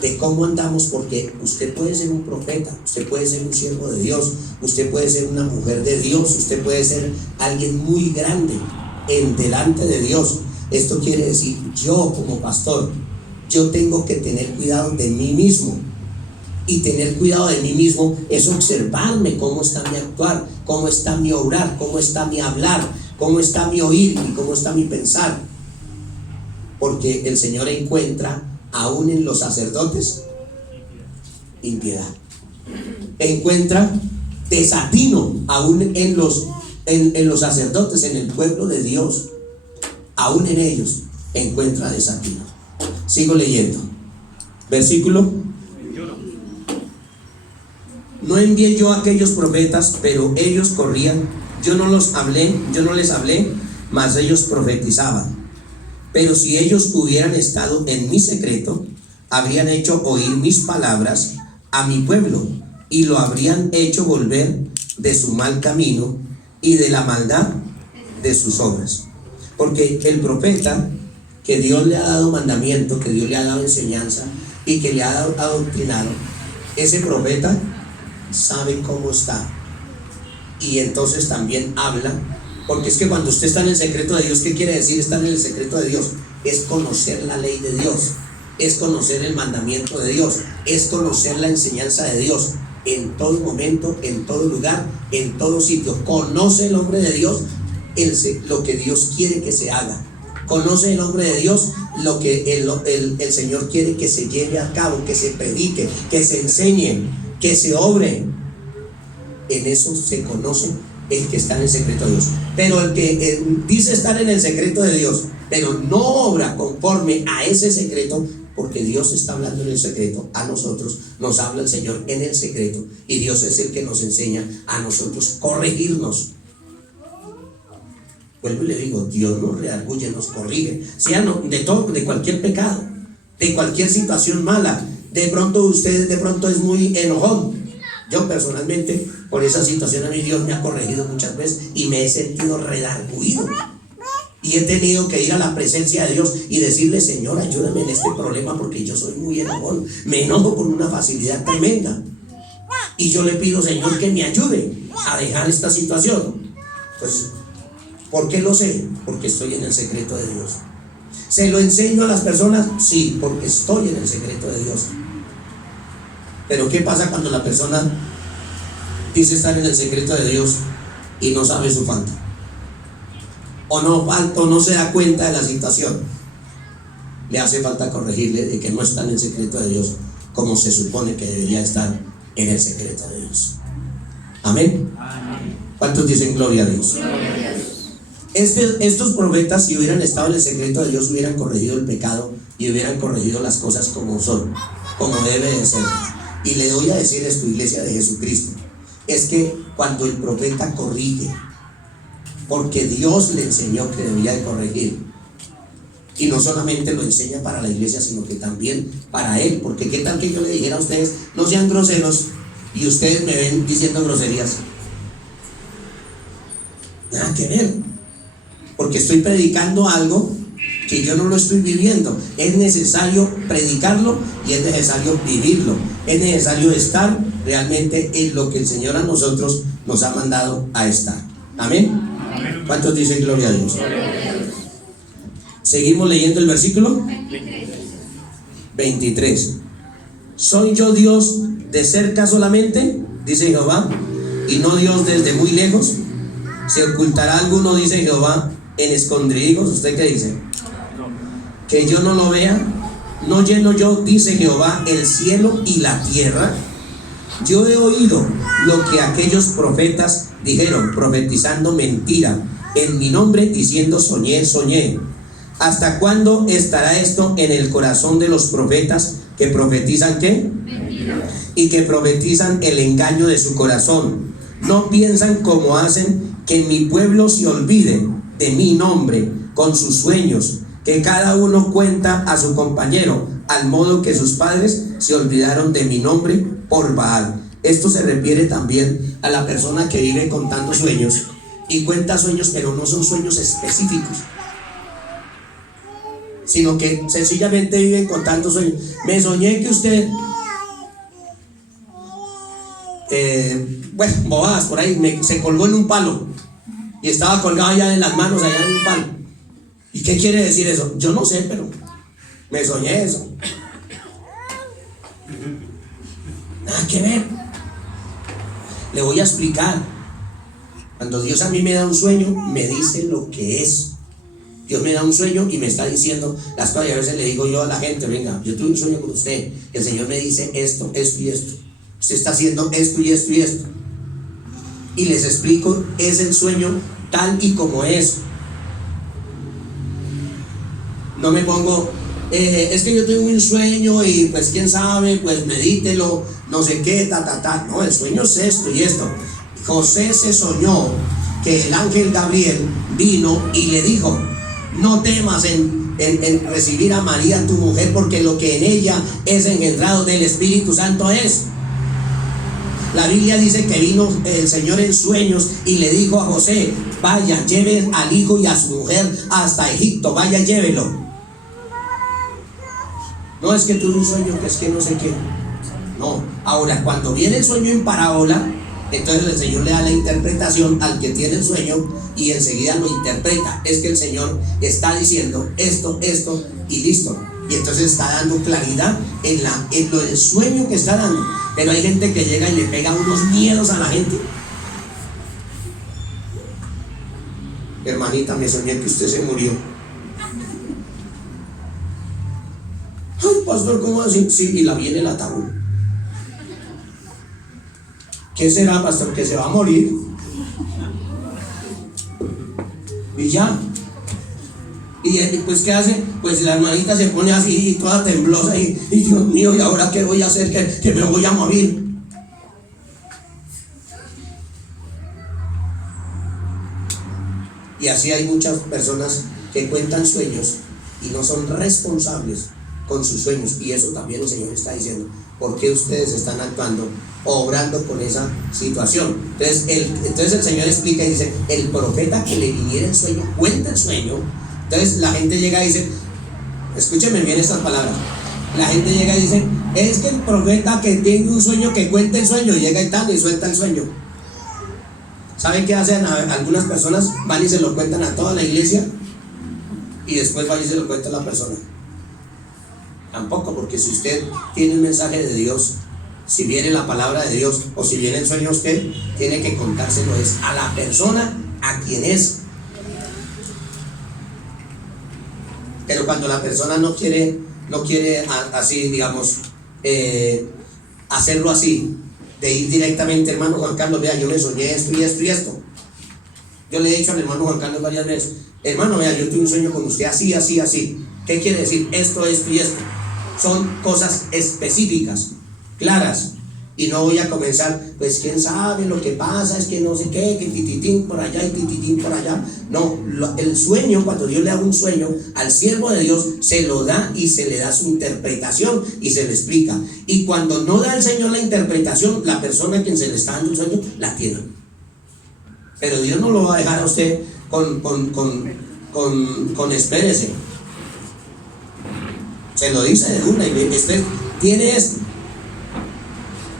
de cómo andamos, porque usted puede ser un profeta, usted puede ser un siervo de Dios, usted puede ser una mujer de Dios, usted puede ser alguien muy grande en delante de Dios. Esto quiere decir, yo como pastor, yo tengo que tener cuidado de mí mismo. Y tener cuidado de mí mismo es observarme cómo está mi actuar, cómo está mi obrar, cómo está mi hablar, cómo está mi oír y cómo está mi pensar. Porque el Señor encuentra aún en los sacerdotes impiedad, encuentra desatino aún en los sacerdotes, en el pueblo de Dios. Aún en ellos encuentra desatino. Sigo leyendo. Versículo: no envié yo a aquellos profetas, pero ellos corrían. Yo no les hablé, mas ellos profetizaban. Pero si ellos hubieran estado en mi secreto, habrían hecho oír mis palabras a mi pueblo, y lo habrían hecho volver de su mal camino y de la maldad de sus obras. Porque el profeta que Dios le ha dado mandamiento, que Dios le ha dado enseñanza y que le ha dado adoctrinado, ese profeta sabe cómo está y entonces también habla. Porque es que cuando usted está en el secreto de Dios, ¿qué quiere decir estar en el secreto de Dios? Es conocer la ley de Dios, es conocer el mandamiento de Dios, es conocer la enseñanza de Dios en todo momento, en todo lugar, en todo sitio. Conoce el hombre de Dios lo que Dios quiere que se haga. Conoce el hombre de Dios lo que el Señor quiere que se lleve a cabo, que se predique, que se enseñe, que se obre. En eso se conoce el que está en el secreto de Dios. Pero el que dice estar en el secreto de Dios, pero no obra conforme a ese secreto, porque Dios está hablando en el secreto, a nosotros nos habla el Señor en el secreto, y Dios es el que nos enseña a nosotros corregirnos. Vuelvo y le digo, Dios nos redarguye, nos corrige, sea de cualquier pecado, de cualquier situación mala. De pronto usted es muy enojón. Yo personalmente, por esa situación, a mí Dios me ha corregido muchas veces y me he sentido redarguido. Y he tenido que ir a la presencia de Dios y decirle: Señor, ayúdame en este problema, porque yo soy muy enojón, me enojo con una facilidad tremenda. Y yo le pido, Señor, que me ayude a dejar esta situación. Pues, ¿por qué lo sé? Porque estoy en el secreto de Dios. ¿Se lo enseño a las personas? Sí, porque estoy en el secreto de Dios. Pero ¿qué pasa cuando la persona dice estar en el secreto de Dios y no sabe su falta? O no se da cuenta de la situación. Le hace falta corregirle de que no está en el secreto de Dios como se supone que debería estar en el secreto de Dios. Amén. ¿Cuántos dicen gloria a Dios? Estos profetas, si hubieran estado en el secreto de Dios, hubieran corregido el pecado y hubieran corregido las cosas como son, como debe de ser. Y le voy a decir esto, iglesia de Jesucristo, es que cuando el profeta corrige, porque Dios le enseñó que debía de corregir, y no solamente lo enseña para la iglesia, sino que también para él, porque qué tal que yo le dijera a ustedes, no sean groseros, y ustedes me ven diciendo groserías. Nada que ver, porque estoy predicando algo que yo no lo estoy viviendo. Es necesario predicarlo y es necesario vivirlo. Es necesario estar realmente en lo que el Señor a nosotros nos ha mandado a estar. Amén. ¿Cuántos dicen gloria a Dios? Seguimos leyendo el versículo 23. ¿Soy yo Dios de cerca solamente? Dice Jehová, y no Dios desde muy lejos. ¿Se ocultará alguno, dice Jehová, en escondrijos? ¿Usted qué dice? Que yo no lo vea. ¿No lleno yo, dice Jehová, el cielo y la tierra? Yo he oído lo que aquellos profetas dijeron, profetizando mentira en mi nombre, diciendo soñé, soñé. ¿Hasta cuándo estará esto en el corazón de los profetas que profetizan qué? Mentira. Y que profetizan el engaño de su corazón? ¿No piensan como hacen, que mi pueblo se olvide de mi nombre con sus sueños, que cada uno cuenta a su compañero, al modo que sus padres se olvidaron de mi nombre por Baal? Esto se refiere también a la persona que vive contando sueños y cuenta sueños, pero no son sueños específicos, sino que sencillamente viven contando sueños. Me soñé que usted bueno, bobadas por ahí, se colgó en un palo y estaba colgado ya en las manos allá en un palo. ¿Y qué quiere decir eso? Yo no sé, pero me soñé eso. Nada que ver. Le voy a explicar. Cuando Dios a mí me da un sueño, me dice lo que es. Dios me da un sueño y me está diciendo las cosas. Y a veces le digo yo a la gente, venga, yo tuve un sueño con usted, el Señor me dice esto, esto y esto. Usted está haciendo esto y esto y esto. Y les explico, es el sueño tal y como es. No me pongo, es que yo tengo un sueño y pues quién sabe, pues medítelo, no sé qué, No, el sueño es esto y esto. José se soñó que el ángel Gabriel vino y le dijo, no temas en recibir a María tu mujer, porque lo que en ella es engendrado del Espíritu Santo es. La Biblia dice que vino el Señor en sueños y le dijo a José, vaya, lleve al hijo y a su mujer hasta Egipto, vaya, llévelo. No es que tuve un sueño, que es que no sé qué. No, ahora cuando viene el sueño en parábola, entonces el Señor le da la interpretación al que tiene el sueño y enseguida lo interpreta. Es que el Señor está diciendo esto, esto y listo. Y entonces está dando claridad en lo del sueño que está dando. Pero hay gente que llega y le pega unos miedos a la gente. Hermanita, me soñé que usted se murió. Ay, pastor, ¿cómo así? Sí, y la vi en el ataúd. ¿Qué será, pastor? Que se va a morir. Y ya. Y pues ¿qué hace? Pues la hermanita se pone así toda temblosa y Dios mío, ¿y ahora qué voy a hacer? Que me voy a morir. Y así hay muchas personas que cuentan sueños y no son responsables con sus sueños. Y eso también el Señor está diciendo, ¿por qué ustedes están actuando, obrando con esa situación? Entonces el Señor explica y dice, el profeta que le viniera el sueño, cuenta el sueño. Entonces la gente llega y dice, escúchenme bien estas palabras, la gente llega y dice, es que el profeta que tiene un sueño, que cuente el sueño, llega y tal y suelta el sueño. ¿Saben qué hacen algunas personas? Van y se lo cuentan a toda la iglesia y después va y se lo cuenta a la persona. Tampoco, porque si usted tiene un mensaje de Dios, si viene la palabra de Dios o si viene el sueño a usted, tiene que contárselo es a la persona a quien es. Pero cuando la persona no quiere así, digamos, hacerlo así, de ir directamente, hermano Juan Carlos, vea, yo le soñé esto y esto y esto. Yo le he dicho al hermano Juan Carlos varias veces, hermano, vea, yo tuve un sueño con usted así, así, así. ¿Qué quiere decir? Esto, esto y esto. Son cosas específicas, claras. Y no voy a comenzar, pues quién sabe, lo que pasa es que no sé qué, que tititín por allá y tititín por allá. No, el sueño, cuando Dios le da un sueño al siervo de Dios, se lo da y se le da su interpretación y se le explica. Y cuando no da el Señor la interpretación, la persona a quien se le está dando un sueño, la tiene. Pero Dios no lo va a dejar a usted con espérese. Se lo dice de una y usted tiene esto.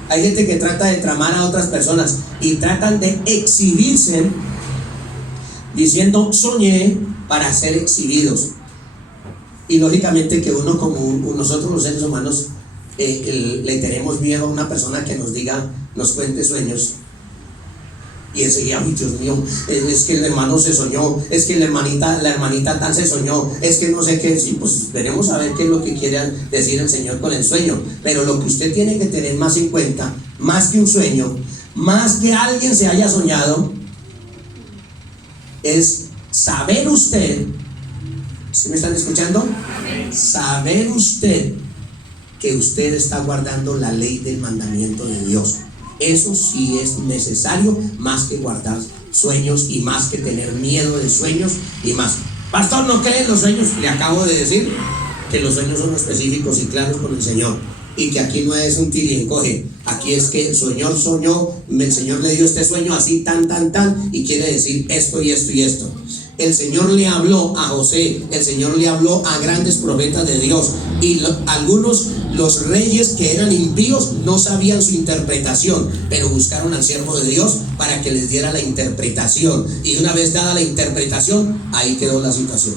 Hay gente que trata de tramar a otras personas y tratan de exhibirse diciendo soñé para ser exhibidos. Y lógicamente que uno, como nosotros los seres humanos, le tenemos miedo a una persona que nos diga, nos cuente sueños. Y enseguida, ay Dios mío, es que el hermano se soñó, es que la hermanita tal se soñó, es que no sé qué. Sí, pues veremos a ver qué es lo que quiere decir el Señor con el sueño. Pero lo que usted tiene que tener más en cuenta, más que un sueño, más que alguien se haya soñado, es saber usted, ¿sí me están escuchando? Saber usted que usted está guardando la ley del mandamiento de Dios. Eso sí es necesario, más que guardar sueños y más que tener miedo de sueños y más. Pastor, ¿no cree en los sueños? Le acabo de decir que los sueños son específicos y claros con el Señor, y que aquí no es un tira y encoge. Aquí es que el Señor soñó, el Señor le dio este sueño así, tan, y quiere decir esto y esto y esto. El Señor le habló a José, el Señor le habló a grandes profetas de Dios, y algunos, los reyes que eran impíos, no sabían su interpretación, pero buscaron al siervo de Dios para que les diera la interpretación, y una vez dada la interpretación, ahí quedó la situación.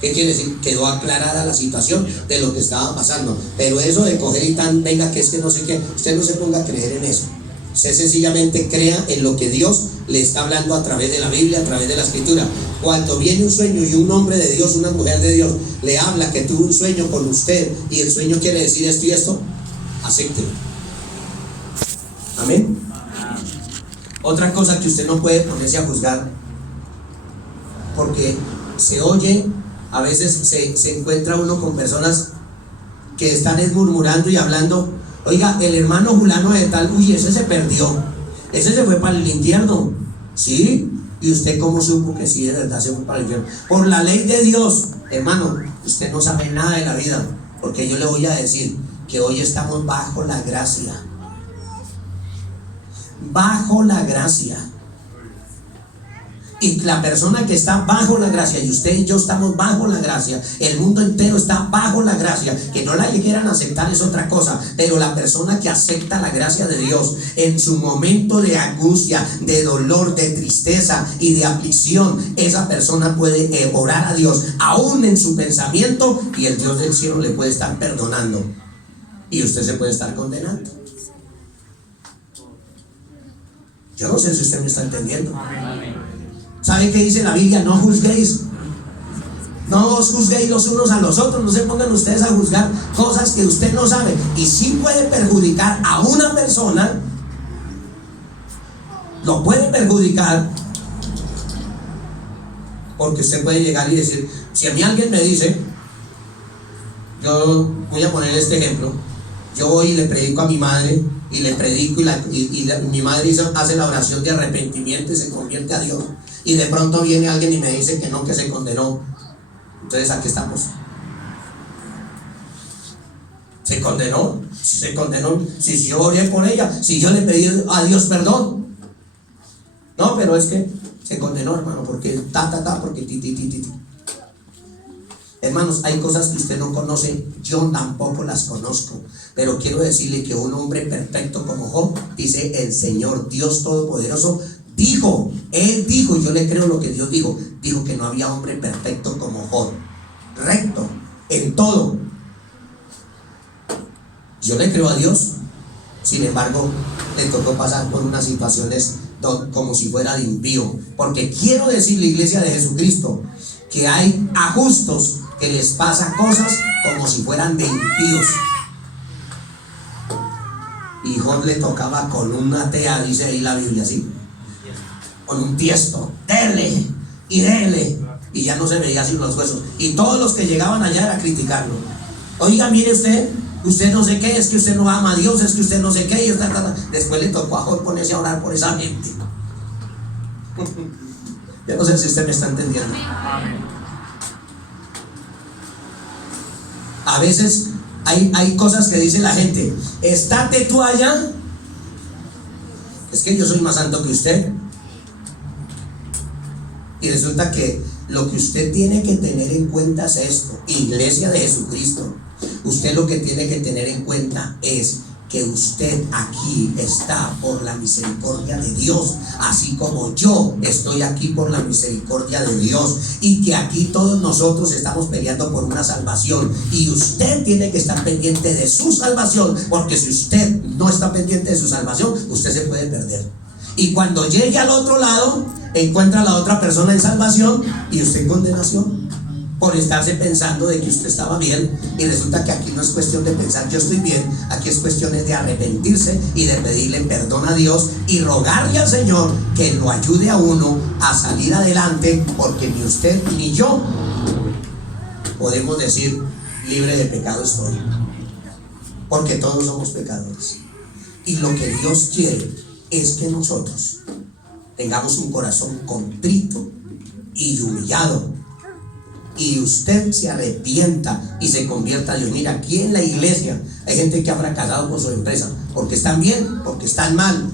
¿Qué quiere decir? Quedó aclarada la situación de lo que estaba pasando. Pero eso de coger y tan, venga, que es que no sé qué, usted no se ponga a creer en eso. Usted sencillamente crea en lo que Dios le está hablando a través de la Biblia, a través de la Escritura. Cuando viene un sueño y un hombre de Dios, una mujer de Dios, le habla que tuvo un sueño con usted y el sueño quiere decir esto y esto, acéptelo. Amén. Otra cosa que usted no puede ponerse a juzgar, porque se oye, a veces se encuentra uno con personas que están murmurando y hablando. Oiga, el hermano fulano de tal, uy, ese se perdió, ese se fue para el infierno. ¿Sí? ¿Y usted cómo supo que sí de verdad se fue para el infierno? Por la ley de Dios. Hermano, usted no sabe nada de la vida, porque yo le voy a decir que hoy estamos bajo la gracia. Bajo la gracia. Y la persona que está bajo la gracia, y usted y yo estamos bajo la gracia, el mundo entero está bajo la gracia. Que no la quieran aceptar es otra cosa, pero la persona que acepta la gracia de Dios en su momento de angustia, de dolor, de tristeza y de aflicción, esa persona puede orar a Dios aún en su pensamiento, y el Dios del cielo le puede estar perdonando, y usted se puede estar condenando. Yo no sé si usted me está entendiendo. ¿Saben qué dice la Biblia? No juzguéis. No os juzguéis los unos a los otros. No se pongan ustedes a juzgar cosas que usted no sabe. Y sí puede perjudicar a una persona. Lo puede perjudicar, porque usted puede llegar y decir, si a mí alguien me dice, yo voy a poner este ejemplo, yo voy y le predico a mi madre, y le predico y mi madre hace la oración de arrepentimiento y se convierte a Dios, y de pronto viene alguien y me dice que no, que se condenó. Entonces, ¿aquí estamos? ¿Se condenó? Si se condenó, si yo oré por ella, si yo le pedí a Dios perdón. No, pero es que se condenó, hermano, porque porque ti. Hermanos, hay cosas que usted no conoce, yo tampoco las conozco, pero quiero decirle que un hombre perfecto como Job, dice el Señor Dios Todopoderoso, él dijo, yo le creo lo que Dios dijo que no había hombre perfecto como Job. recto en todo. Yo le creo a Dios, sin embargo, le tocó pasar por unas situaciones como si fuera de impío, porque quiero decirle, iglesia de Jesucristo, que hay a justos que les pasa cosas como si fueran de impíos. Y Job le tocaba con una tea, dice ahí la Biblia, así, con un tiesto, dele y dele, y ya no se veía sin los huesos, y todos los que llegaban allá era criticarlo. Oiga, mire usted no sé qué, es que usted no ama a Dios, es que usted no sé qué, y después le tocó a Job ponerse a orar por esa gente. Yo no sé si usted me está entendiendo. A veces hay cosas que dice la gente: estate tú allá, es que yo soy más santo que usted. Y resulta que lo que usted tiene que tener en cuenta es esto, iglesia de Jesucristo. Usted lo que tiene que tener en cuenta es que usted aquí está por la misericordia de Dios, así como yo estoy aquí por la misericordia de Dios, y que aquí todos nosotros estamos peleando por una salvación, y usted tiene que estar pendiente de su salvación, porque si usted no está pendiente de su salvación, usted se puede perder. Y cuando llegue al otro lado, encuentra a la otra persona en salvación y usted en condenación, por estarse pensando de que usted estaba bien. Y resulta que aquí no es cuestión de pensar yo estoy bien, aquí es cuestión de arrepentirse y de pedirle perdón a Dios y rogarle al Señor que lo ayude a uno a salir adelante, porque ni usted ni yo podemos decir libre de pecado estoy, porque todos somos pecadores. Y lo que Dios quiere es que nosotros tengamos un corazón contrito y humillado, y usted se arrepienta y se convierta a Dios. Mira, aquí en la iglesia hay gente que ha fracasado con su empresa, porque están bien, porque están mal.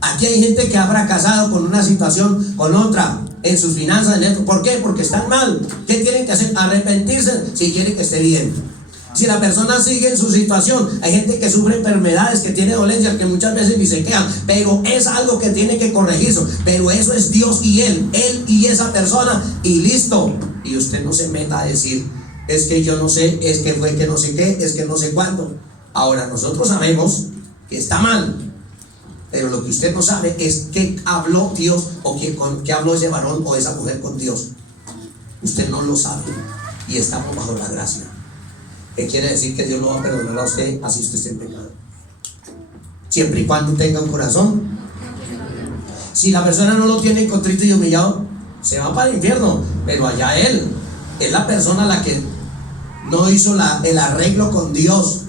Aquí hay gente que ha fracasado con una situación, con otra, en sus finanzas, en esto. ¿Por qué? Porque están mal. ¿Qué tienen que hacer? Arrepentirse si quieren que esté bien. Si la persona sigue en su situación, hay gente que sufre enfermedades, que tiene dolencias, que muchas veces ni se quejan, pero es algo que tiene que corregirse. Pero eso es Dios y él y esa persona, y listo. Y usted no se meta a decir: es que yo no sé, es que fue que no sé qué, es que no sé cuándo. Ahora, nosotros sabemos que está mal, pero lo que usted no sabe es qué habló Dios, o qué habló ese varón o esa mujer con Dios. Usted no lo sabe, y estamos bajo la gracia. ¿Qué quiere decir? Que Dios lo va a perdonar a usted, así usted esté en pecado, siempre y cuando tenga un corazón. Si la persona no lo tiene contrito y humillado, se va para el infierno. Pero allá él es la persona la que no hizo el arreglo con Dios.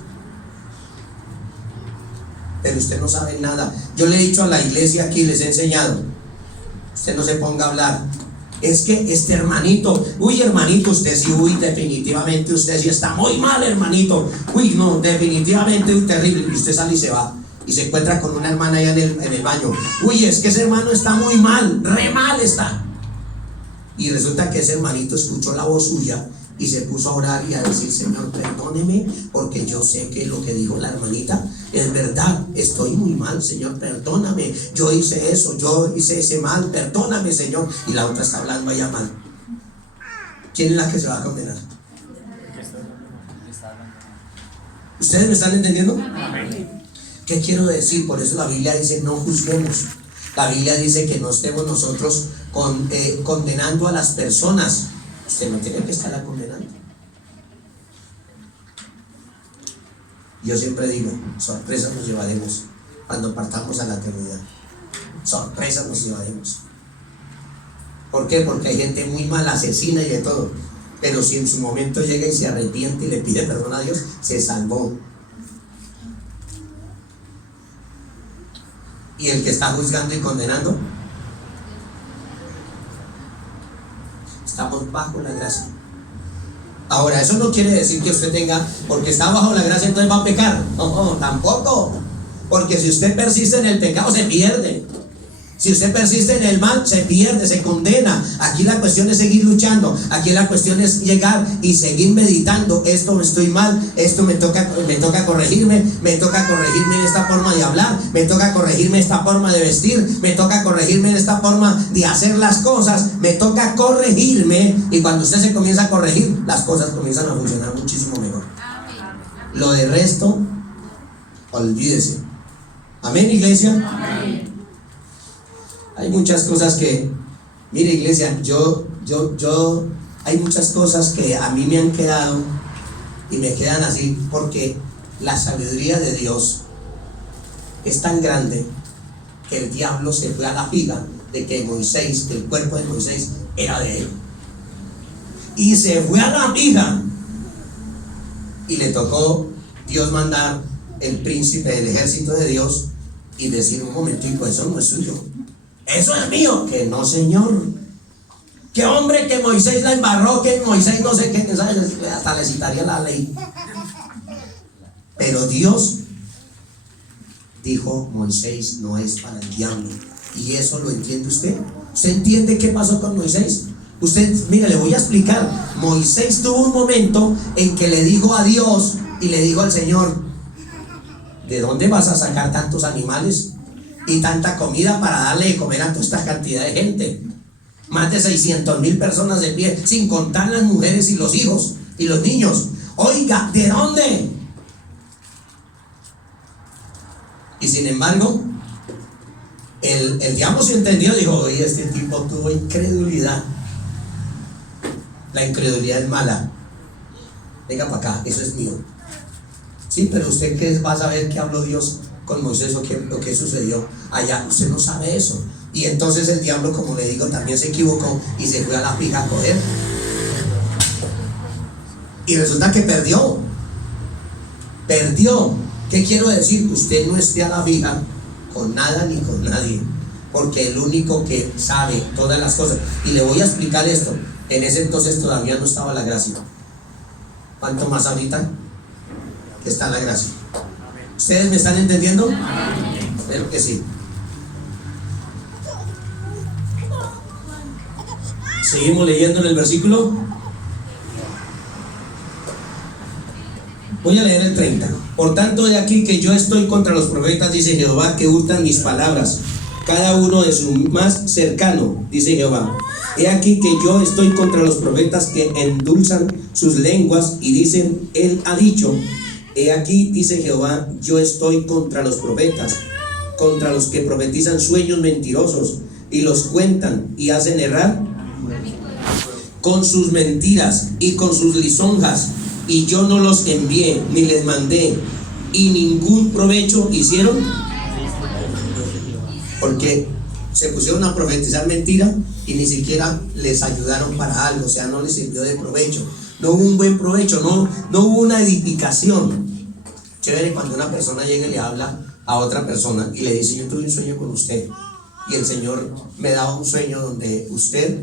Pero usted no sabe nada. Yo le he dicho a la iglesia aquí, les he enseñado: usted no se ponga a hablar: es que este hermanito, uy hermanito, usted sí, uy definitivamente usted sí está muy mal hermanito, uy no, definitivamente uy, terrible. Y usted sale y se va, y se encuentra con una hermana allá en el baño: uy, es que ese hermano está muy mal, re mal está. Y resulta que ese hermanito escuchó la voz suya y se puso a orar y a decir: Señor, perdóneme, porque yo sé que lo que dijo la hermanita es verdad, estoy muy mal, Señor, perdóname, yo hice eso, yo hice ese mal, perdóname, Señor. Y la otra está hablando allá mal. ¿Quién es la que se va a condenar? ¿Ustedes me están entendiendo? ¿Qué quiero decir? Por eso la Biblia dice: no juzguemos. La Biblia dice que no estemos nosotros condenando a las personas. Usted no tiene que estarla condenando. Yo siempre digo: sorpresas nos llevaremos cuando partamos a la eternidad. Sorpresas nos llevaremos. ¿Por qué? Porque hay gente muy mala, asesina y de todo. Pero si en su momento llega y se arrepiente y le pide perdón a Dios, se salvó. Y el que está juzgando y condenando, estamos bajo la gracia. Ahora, eso no quiere decir que usted tenga, porque está bajo la gracia, entonces va a pecar. No, tampoco. Porque si usted persiste en el pecado, se pierde. Si usted persiste en el mal, se pierde, se condena. Aquí la cuestión es seguir luchando. Aquí la cuestión es llegar y seguir meditando. Esto estoy mal, esto me toca corregirme, me toca corregirme en esta forma de hablar, me toca corregirme en esta forma de vestir, me toca corregirme en esta forma de hacer las cosas, me toca corregirme. Y cuando usted se comienza a corregir, las cosas comienzan a funcionar muchísimo mejor. Lo de resto, olvídese. Amén, iglesia. Amén. Hay muchas cosas que, mire, iglesia, hay muchas cosas que a mí me han quedado y me quedan así porque la sabiduría de Dios es tan grande que el diablo se fue a la figa de que Moisés, que el cuerpo de Moisés era de él, y se fue a la figa y le tocó Dios mandar el príncipe del ejército de Dios y decir: un momentico, eso no es suyo, eso es mío. Que no, señor, que hombre, que Moisés la embarró, que Moisés no sé qué, hasta le citaría la ley. Pero Dios dijo: Moisés no es para el diablo. Y eso lo entiende usted. ¿Usted entiende qué pasó con Moisés? Usted, mire, le voy a explicar. Moisés tuvo un momento en que le dijo a Dios y le dijo al Señor: ¿de dónde vas a sacar tantos animales y tanta comida para darle de comer a toda esta cantidad de gente? Más de 600,000 personas de pie, sin contar las mujeres y los hijos y los niños. Oiga, ¿de dónde? Y sin embargo, el diablo se entendió, dijo: oye, este tipo tuvo incredulidad. La incredulidad es mala. Venga para acá, eso es mío. Sí, pero usted ¿qué va a saber qué habló Dios con Moisés o qué sucedió allá? Usted no sabe eso. Y entonces el diablo, como le digo, también se equivocó y se fue a la fija a coger. Y resulta que perdió. ¿Qué quiero decir? Usted no esté a la fija con nada ni con nadie, porque el único que sabe todas las cosas, y le voy a explicar esto, en ese entonces todavía no estaba la gracia. ¿Cuánto más ahorita que está la gracia? ¿Ustedes me están entendiendo? Espero que sí. Seguimos leyendo en el versículo. Voy a leer el 30. Por tanto, he aquí que yo estoy contra los profetas, dice Jehová, que hurtan mis palabras, cada uno de su más cercano, dice Jehová. He aquí que yo estoy contra los profetas que endulzan sus lenguas y dicen: él ha dicho. He aquí, dice Jehová, yo estoy contra los profetas, contra los que profetizan sueños mentirosos y los cuentan y hacen errar con sus mentiras y con sus lisonjas, y yo no los envié ni les mandé, y ningún provecho hicieron, porque se pusieron a profetizar mentira y ni siquiera les ayudaron para algo, o sea, no les sirvió de provecho. No hubo un buen provecho, no hubo una edificación. Chévere cuando una persona llega y le habla a otra persona y le dice: yo tuve un sueño con usted, y el Señor me daba un sueño donde usted,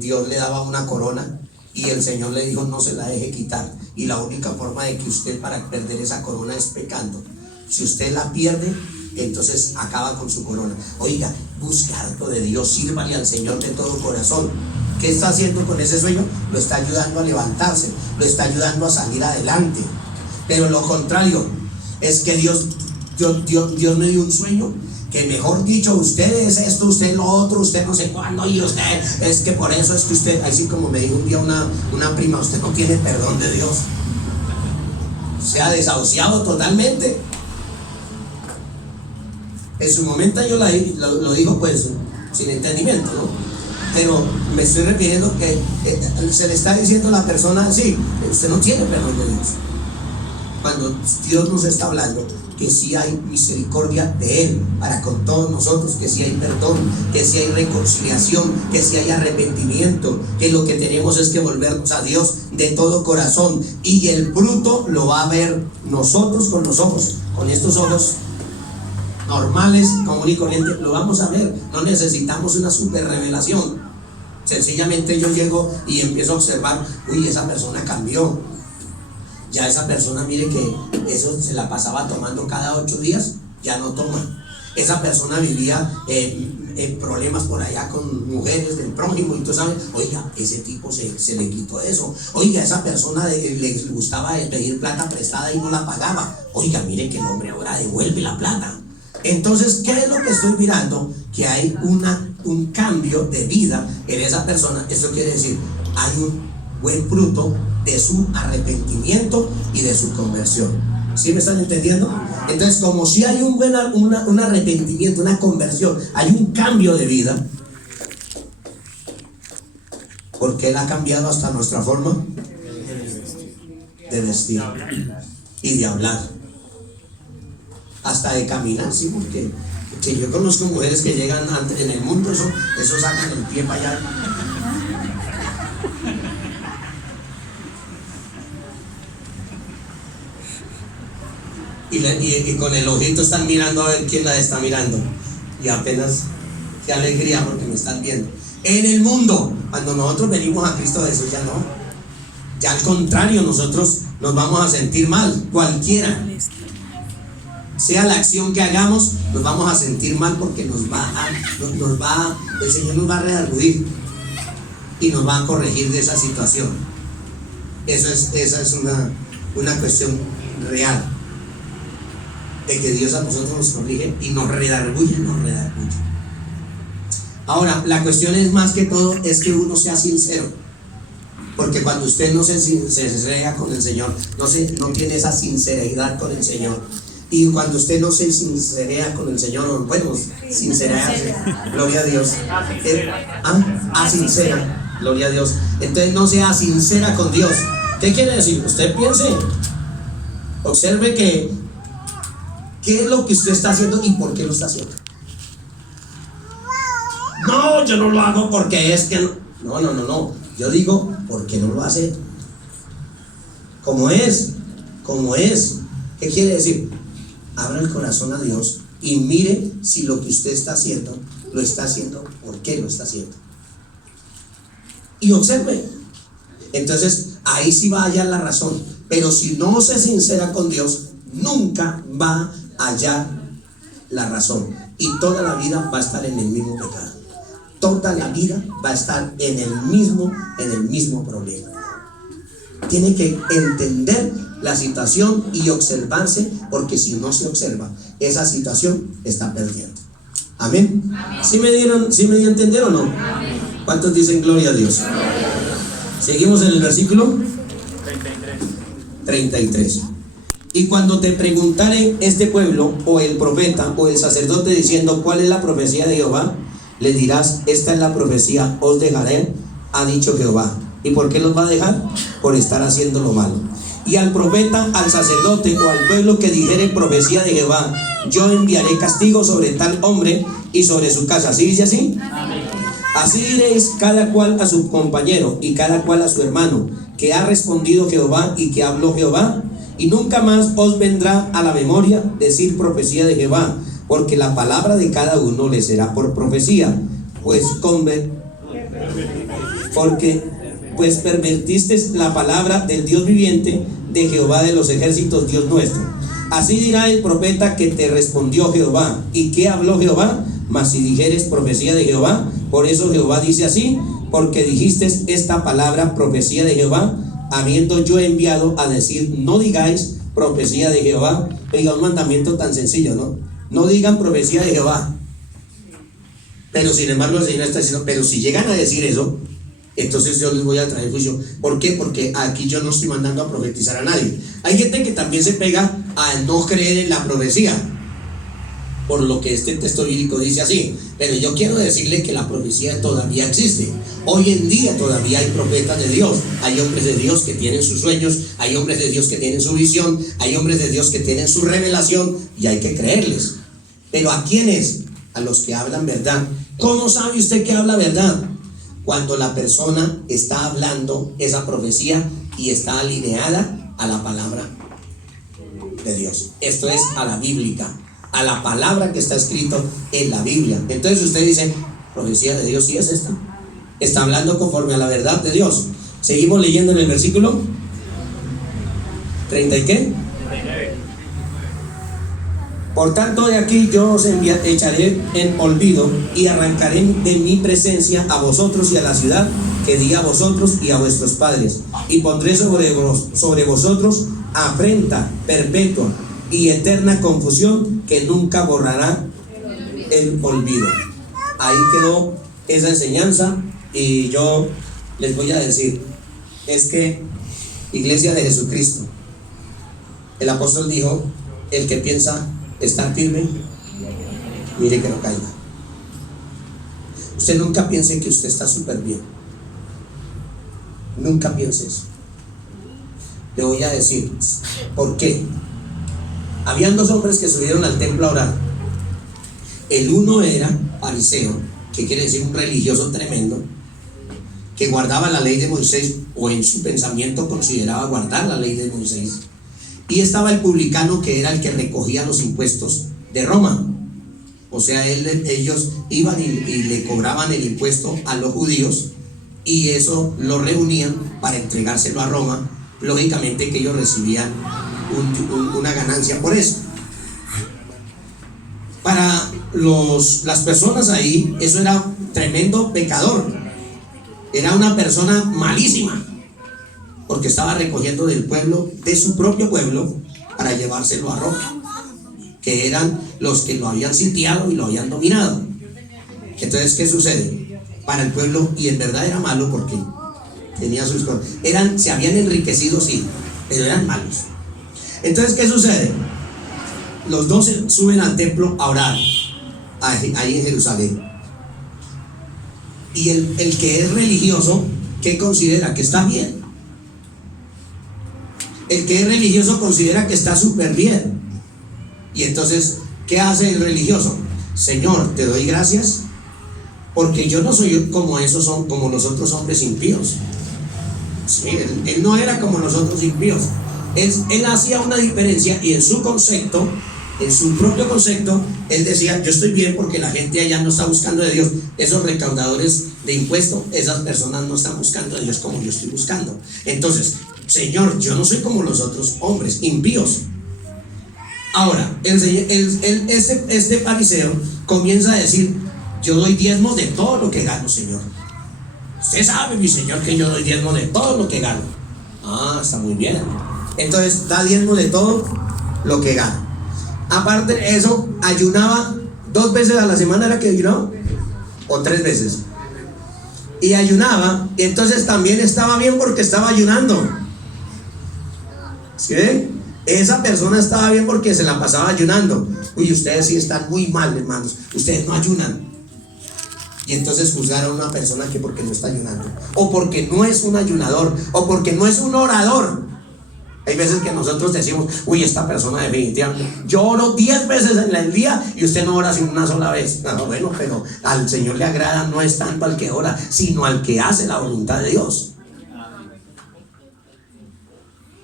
Dios le daba una corona, y el Señor le dijo: no se la deje quitar, y la única forma de que usted para perder esa corona es pecando. Si usted la pierde, entonces acaba con su corona. Oiga, busque harto de Dios, sírvale al Señor de todo corazón. ¿Qué está haciendo con ese sueño? Lo está ayudando a levantarse, lo está ayudando a salir adelante. Pero lo contrario es que Dios me dio un sueño, que mejor dicho, usted es esto, usted lo otro, usted no sé cuándo, y usted es que por eso es que usted, así como me dijo un día una prima, usted no tiene perdón de Dios, se ha desahuciado totalmente. En su momento yo lo digo pues sin entendimiento, ¿no? Pero me estoy refiriendo que se le está diciendo a la persona: sí, usted no tiene perdón de Dios. Cuando Dios nos está hablando que sí hay misericordia de Él para con todos nosotros, que sí hay perdón, que sí hay reconciliación, que sí hay arrepentimiento, que lo que tenemos es que volvernos a Dios de todo corazón, y el fruto lo va a ver nosotros con los ojos, con estos ojos normales, común y corriente, lo vamos a ver. No necesitamos una super revelación. Sencillamente yo llego y empiezo a observar: uy, esa persona cambió. Ya esa persona, mire que eso se la pasaba tomando cada 8 días, ya no toma. Esa persona vivía problemas por allá con mujeres del prójimo y tú sabes, oiga, ese tipo se le quitó eso. Oiga, esa persona le gustaba pedir plata prestada y no la pagaba. Oiga, mire que el hombre ahora devuelve la plata. Entonces, ¿qué es lo que estoy mirando? Que hay un cambio de vida en esa persona. Eso quiere decir, hay un buen fruto de su arrepentimiento y de su conversión. ¿Sí me están entendiendo? Entonces, como si hay un arrepentimiento, una conversión, hay un cambio de vida, porque Él ha cambiado hasta nuestra forma de vestir y de hablar, hasta de caminar, sí, porque yo conozco mujeres que llegan en el mundo, eso sacan el pie para allá. Y con el ojito están mirando a ver quién la está mirando. Y apenas, qué alegría porque me están viendo. En el mundo, cuando nosotros venimos a Cristo Jesús, ya no. Ya al contrario, nosotros nos vamos a sentir mal, cualquiera. Sea la acción que hagamos, nos vamos a sentir mal porque el Señor nos va a redarguir y nos va a corregir de esa situación. Esa es una cuestión real, de que Dios a nosotros nos corrige y nos redarguye. Ahora, la cuestión es más que todo, es que uno sea sincero, porque cuando usted no se sincera con el Señor, no tiene esa sinceridad con el Señor, y cuando usted no se sincera con el Señor, bueno, sincerarse, gloria a Dios, sincera, gloria a Dios. Entonces no sea sincera con Dios. ¿Qué quiere decir? Usted piense, observe qué es lo que usted está haciendo y por qué lo está haciendo. No, yo no lo hago porque es que no. Yo digo, ¿por qué no lo hace? ¿Cómo es? ¿Qué quiere decir? Abra el corazón a Dios y mire si lo que usted está haciendo, lo está haciendo, ¿por qué lo está haciendo? Y observe. Entonces, ahí sí va a hallar la razón. Pero si no se sincera con Dios, nunca va a hallar la razón. Y toda la vida va a estar en el mismo pecado. Toda la vida va a estar en el mismo problema. Tiene que entender la situación y observarse, porque si no se observa, esa situación está perdiendo. Amén. ¿Sí me dio a entender o no? Amén. ¿Cuántos dicen gloria a Dios? Seguimos en el versículo 33. Y cuando te preguntare este pueblo, o el profeta, o el sacerdote, diciendo: ¿cuál es la profecía de Jehová?, le dirás: esta es la profecía, os dejaré, ha dicho Jehová. ¿Y por qué los va a dejar? Por estar haciendo lo malo. Y al profeta, al sacerdote o al pueblo que dijere profecía de Jehová, yo enviaré castigo sobre tal hombre y sobre su casa. ¿Sí dice así? Amén. Así diréis cada cual a su compañero y cada cual a su hermano, que ha respondido Jehová y que habló Jehová, y nunca más os vendrá a la memoria decir profecía de Jehová, porque la palabra de cada uno le será por profecía, pues pervertiste la palabra del Dios viviente, de Jehová de los ejércitos, Dios nuestro. Así dirá el profeta que te respondió Jehová, y que habló Jehová. Mas si dijeres profecía de Jehová, por eso Jehová dice así: porque dijiste esta palabra profecía de Jehová, habiendo yo enviado a decir: no digáis profecía de Jehová. Oiga, un mandamiento tan sencillo, ¿no? No digan profecía de Jehová. Pero sin embargo el Señor está diciendo: pero si llegan a decir eso, entonces yo les voy a traer juicio. ¿Por qué? Porque aquí yo no estoy mandando a profetizar a nadie. Hay gente que también se pega a no creer en la profecía, por lo que este texto bíblico dice así. Pero yo quiero decirle que la profecía todavía existe. Hoy en día todavía hay profetas de Dios, hay hombres de Dios que tienen sus sueños, hay hombres de Dios que tienen su visión, hay hombres de Dios que tienen su revelación, y hay que creerles. Pero ¿a quiénes? A los que hablan verdad. ¿Cómo sabe usted que habla verdad? Cuando la persona está hablando esa profecía y está alineada a la palabra de Dios. Esto es a la bíblica, a la palabra que está escrito en la Biblia. Entonces usted dice: profecía de Dios, sí es esta. Está hablando conforme a la verdad de Dios. Seguimos leyendo en el versículo 30 y ¿qué? Por tanto, de aquí yo os echaré en olvido y arrancaré de mi presencia a vosotros y a la ciudad que di a vosotros y a vuestros padres, y pondré sobre vosotros afrenta perpetua y eterna confusión que nunca borrará el olvido. Ahí quedó esa enseñanza, y yo les voy a decir, es que, Iglesia de Jesucristo, el apóstol dijo: el que piensa estar firme, mire que no caiga. Usted nunca piense que usted está súper bien. Nunca piense eso. Le voy a decir por qué. Habían dos hombres que subieron al templo a orar. El uno era fariseo, que quiere decir un religioso tremendo, que guardaba la ley de Moisés, o en su pensamiento consideraba guardar la ley de Moisés. Y estaba el publicano, que era el que recogía los impuestos de Roma. O sea, ellos iban y le cobraban el impuesto a los judíos, y eso lo reunían para entregárselo a Roma. Lógicamente que ellos recibían una ganancia por eso. Para las personas ahí, eso era un tremendo pecador. Era una persona malísima, porque estaba recogiendo del pueblo, de su propio pueblo, para llevárselo a Roma, que eran los que lo habían sitiado y lo habían dominado. Entonces, ¿qué sucede? Para el pueblo, y en verdad era malo, porque tenía sus cosas, se habían enriquecido, sí, pero eran malos. Entonces, ¿qué sucede? Los dos suben al templo a orar, ahí en Jerusalén. Y el que es religioso, ¿qué considera? Que está bien. El que es religioso considera que está súper bien. Y entonces, ¿qué hace el religioso? Señor, te doy gracias, porque yo no soy como los otros hombres impíos. Sí, él no era como los otros impíos. Él hacía una diferencia, y en su concepto, en su propio concepto, él decía: yo estoy bien porque la gente allá no está buscando de Dios. Esos recaudadores de impuestos, esas personas no están buscando de Dios como yo estoy buscando. Entonces, Señor, yo no soy como los otros hombres impíos. Ahora, este fariseo comienza a decir: yo doy diezmos de todo lo que gano, Señor. Usted sabe, mi Señor, que yo doy diezmos de todo lo que gano. Ah, está muy bien. Entonces, da diezmo de todo lo que gana. Aparte de eso, ayunaba 2 veces a la semana, ¿era que ayunaba? O 3 veces. Y ayunaba, y entonces también estaba bien porque estaba ayunando. ¿Sí? Esa persona estaba bien porque se la pasaba ayunando. Uy, ustedes sí están muy mal, hermanos. Ustedes no ayunan. Y entonces juzgar a una persona que porque no está ayunando, o porque no es un ayunador, o porque no es un orador. Hay veces que nosotros decimos: uy, esta persona definitivamente, yo oro 10 veces en el día y usted no ora sin una sola vez. No, bueno, pero al Señor le agrada no es tanto al que ora, sino al que hace la voluntad de Dios.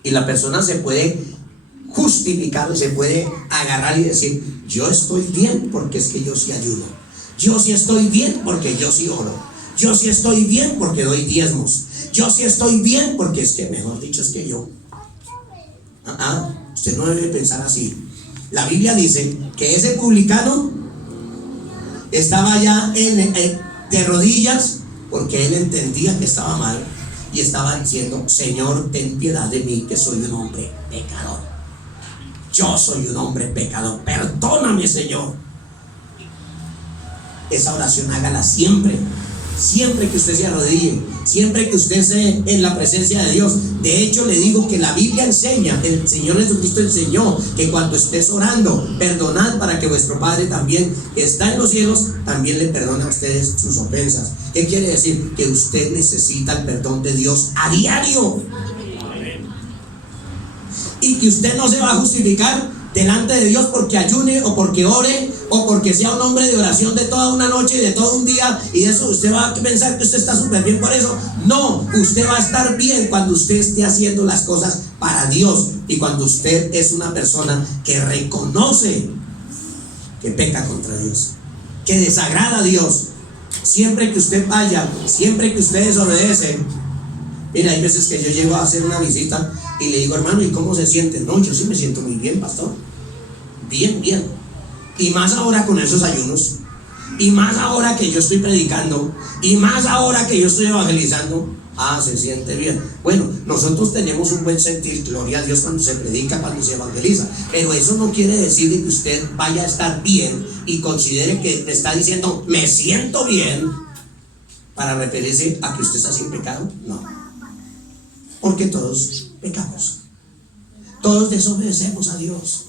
Y la persona se puede justificar, se puede agarrar y decir: yo estoy bien porque es que yo sí ayuno. Yo sí estoy bien porque yo sí oro. Yo sí estoy bien porque doy diezmos. Yo sí estoy bien porque es que, mejor dicho, es que yo. Usted no debe pensar así. La Biblia dice que ese publicano estaba ya de rodillas, porque él entendía que estaba mal, y estaba diciendo: Señor, ten piedad de mí, que soy un hombre pecador. Yo soy un hombre pecador, perdóname, Señor. Esa oración hágala siempre. Siempre que usted se arrodille, siempre que usted esté en la presencia de Dios. De hecho, le digo que la Biblia enseña, el Señor Jesucristo enseñó que cuando estés orando, perdonad para que vuestro Padre también, que está en los cielos, también le perdone a ustedes sus ofensas. ¿Qué quiere decir? Que usted necesita el perdón de Dios a diario. Y que usted no se va a justificar delante de Dios porque ayune, o porque ore, o porque sea un hombre de oración de toda una noche y de todo un día, y eso usted va a pensar que usted está súper bien por eso. No, usted va a estar bien cuando usted esté haciendo las cosas para Dios, y cuando usted es una persona que reconoce que peca contra Dios, que desagrada a Dios. Siempre que usted vaya, siempre que usted desobedece. Mira, hay veces que yo llego a hacer una visita y le digo: hermano, ¿y cómo se siente? No, yo sí me siento muy bien, pastor. Bien, bien. Y más ahora con esos ayunos, y más ahora que yo estoy predicando, y más ahora que yo estoy evangelizando. Se siente bien. Bueno, nosotros tenemos un buen sentir, gloria a Dios, cuando se predica, cuando se evangeliza, pero eso no quiere decir que usted vaya a estar bien y considere que está diciendo me siento bien para referirse a que usted está sin pecado. No, porque todos pecamos, todos desobedecemos a Dios,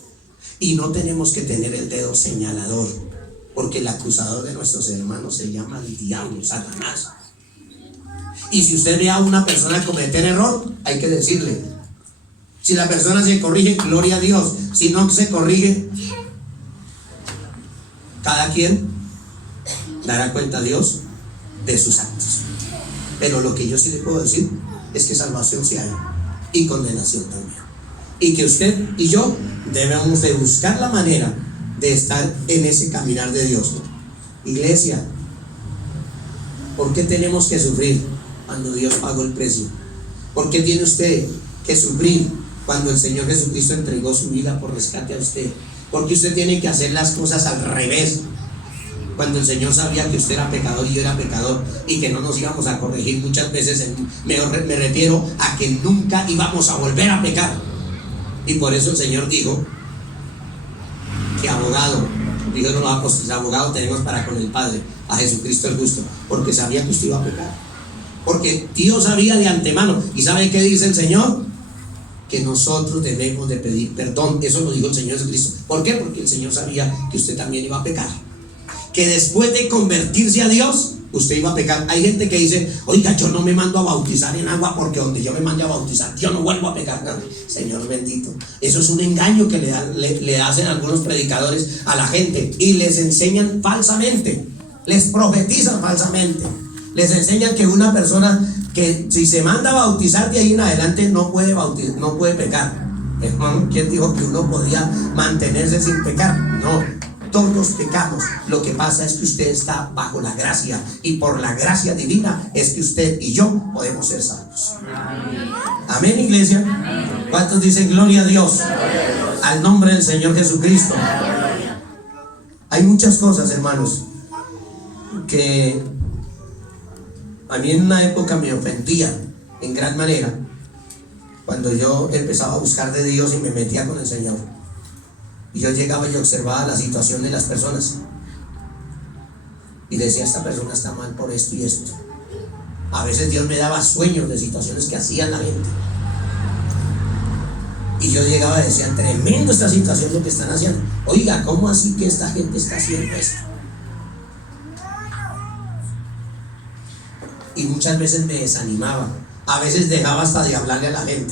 y no tenemos que tener el dedo señalador, porque el acusador de nuestros hermanos se llama el diablo, Satanás. Y si usted ve a una persona cometer error, hay que decirle. Si la persona se corrige, gloria a Dios. Si no se corrige, cada quien dará cuenta a Dios de sus actos. Pero lo que yo sí le puedo decir es que salvación sí hay, y condenación también. Y que usted y yo debemos de buscar la manera de estar en ese caminar de Dios. Iglesia, ¿por qué tenemos que sufrir cuando Dios pagó el precio? ¿Por qué tiene usted que sufrir cuando el Señor Jesucristo entregó su vida por rescate a usted? ¿Por qué usted tiene que hacer las cosas al revés cuando el Señor sabía que usted era pecador y yo era pecador, y que no nos íbamos a corregir muchas veces? Me refiero a que nunca íbamos a volver a pecar. Y por eso el Señor dijo que abogado, dijeron los apóstoles, abogado tenemos para con el Padre, a Jesucristo el justo, porque sabía que usted iba a pecar. Porque Dios sabía de antemano. ¿Y sabe qué dice el Señor? Que nosotros debemos de pedir perdón. Eso lo dijo el Señor Jesucristo. ¿Por qué? Porque el Señor sabía que usted también iba a pecar, que después de convertirse a Dios, usted iba a pecar. Hay gente que dice, oiga, yo no me mando a bautizar en agua, porque donde yo me mande a bautizar, yo no vuelvo a pecar. No, Señor bendito. Eso es un engaño que le hacen algunos predicadores a la gente, y les enseñan falsamente, les profetizan falsamente. Les enseñan que una persona que si se manda a bautizar de ahí en adelante no puede no puede pecar. Hermano, ¿quién dijo que uno podía mantenerse sin pecar? No, todos pecamos. Lo que pasa es que usted está bajo la gracia, y por la gracia divina es que usted y yo podemos ser salvos. Amén, iglesia. ¿Cuántos dicen gloria a Dios? Al nombre del Señor Jesucristo. Hay muchas cosas, hermanos, que a mí en una época me ofendía en gran manera cuando yo empezaba a buscar de Dios y me metía con el Señor. Y yo llegaba y observaba la situación de las personas y decía, esta persona está mal por esto y esto. A veces Dios me daba sueños de situaciones que hacían la gente, y yo llegaba y decía, tremendo esta situación lo que están haciendo. Oiga, ¿cómo así que esta gente está haciendo esto? Y muchas veces me desanimaba. A veces dejaba hasta de hablarle a la gente.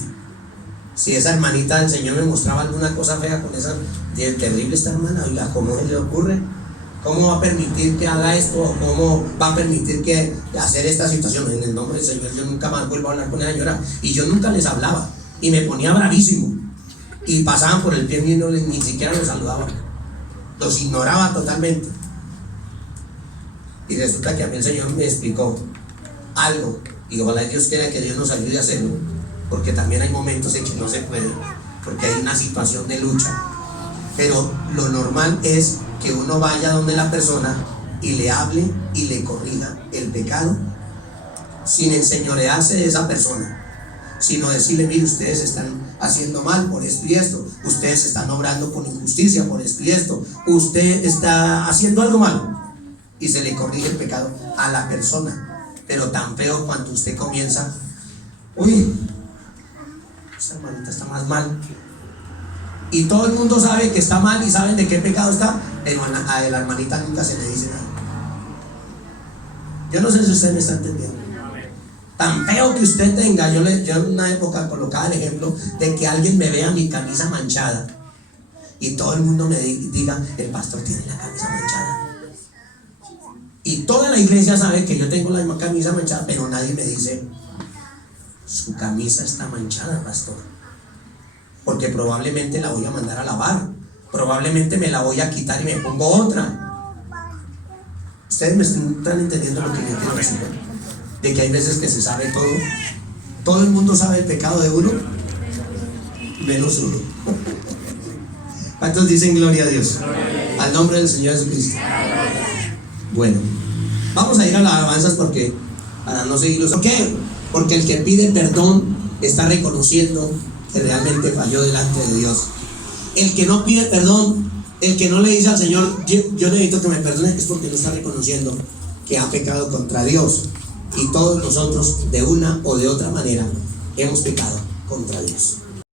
Si esa hermanita del Señor me mostraba alguna cosa fea con esa, terrible esta hermana, oiga, ¿cómo se le ocurre? ¿Cómo va a permitir que haga esto? ¿O cómo va a permitir que hacer esta situación? En el nombre del Señor, yo nunca más vuelvo a hablar con esa señora. Y yo nunca les hablaba, y me ponía bravísimo, y pasaban por el pie mío y ni siquiera los saludaba, los ignoraba totalmente. Y resulta que a mí el Señor me explicó algo, y ojalá Dios quiera que Dios nos ayude a hacerlo, porque también hay momentos en que no se puede, porque hay una situación de lucha. Pero lo normal es que uno vaya donde la persona y le hable y le corrija el pecado, sin enseñorearse de esa persona, sino decirle, mire, ustedes están haciendo mal por esto y esto, ustedes están obrando con injusticia por esto y esto, usted está haciendo algo malo, y se le corrige el pecado a la persona. Pero tan feo cuando usted comienza, uy, esta hermanita está más mal, y todo el mundo sabe que está mal y saben de qué pecado está, pero a la hermanita nunca se le dice nada. Yo no sé si usted me está entendiendo. Tan feo que usted tenga, yo en una época colocaba el ejemplo de que alguien me vea mi camisa manchada y todo el mundo me diga, el pastor tiene la camisa manchada. Y toda la iglesia sabe que yo tengo la misma camisa manchada, pero nadie me dice, su camisa está manchada, pastor, porque probablemente la voy a mandar a lavar, probablemente me la voy a quitar y me pongo otra. Ustedes me están entendiendo lo que yo quiero decir, de que hay veces que se sabe todo el mundo sabe el pecado de uno, menos uno. ¿Cuántos dicen gloria a Dios? Al nombre del Señor Jesucristo. Bueno, vamos a ir a las alabanzas porque para no seguirlos. ¿Por qué? Porque el que pide perdón está reconociendo que realmente falló delante de Dios. El que no pide perdón, el que no le dice al Señor, yo necesito que me perdone, es porque no está reconociendo que ha pecado contra Dios. Y todos nosotros, de una o de otra manera, hemos pecado contra Dios.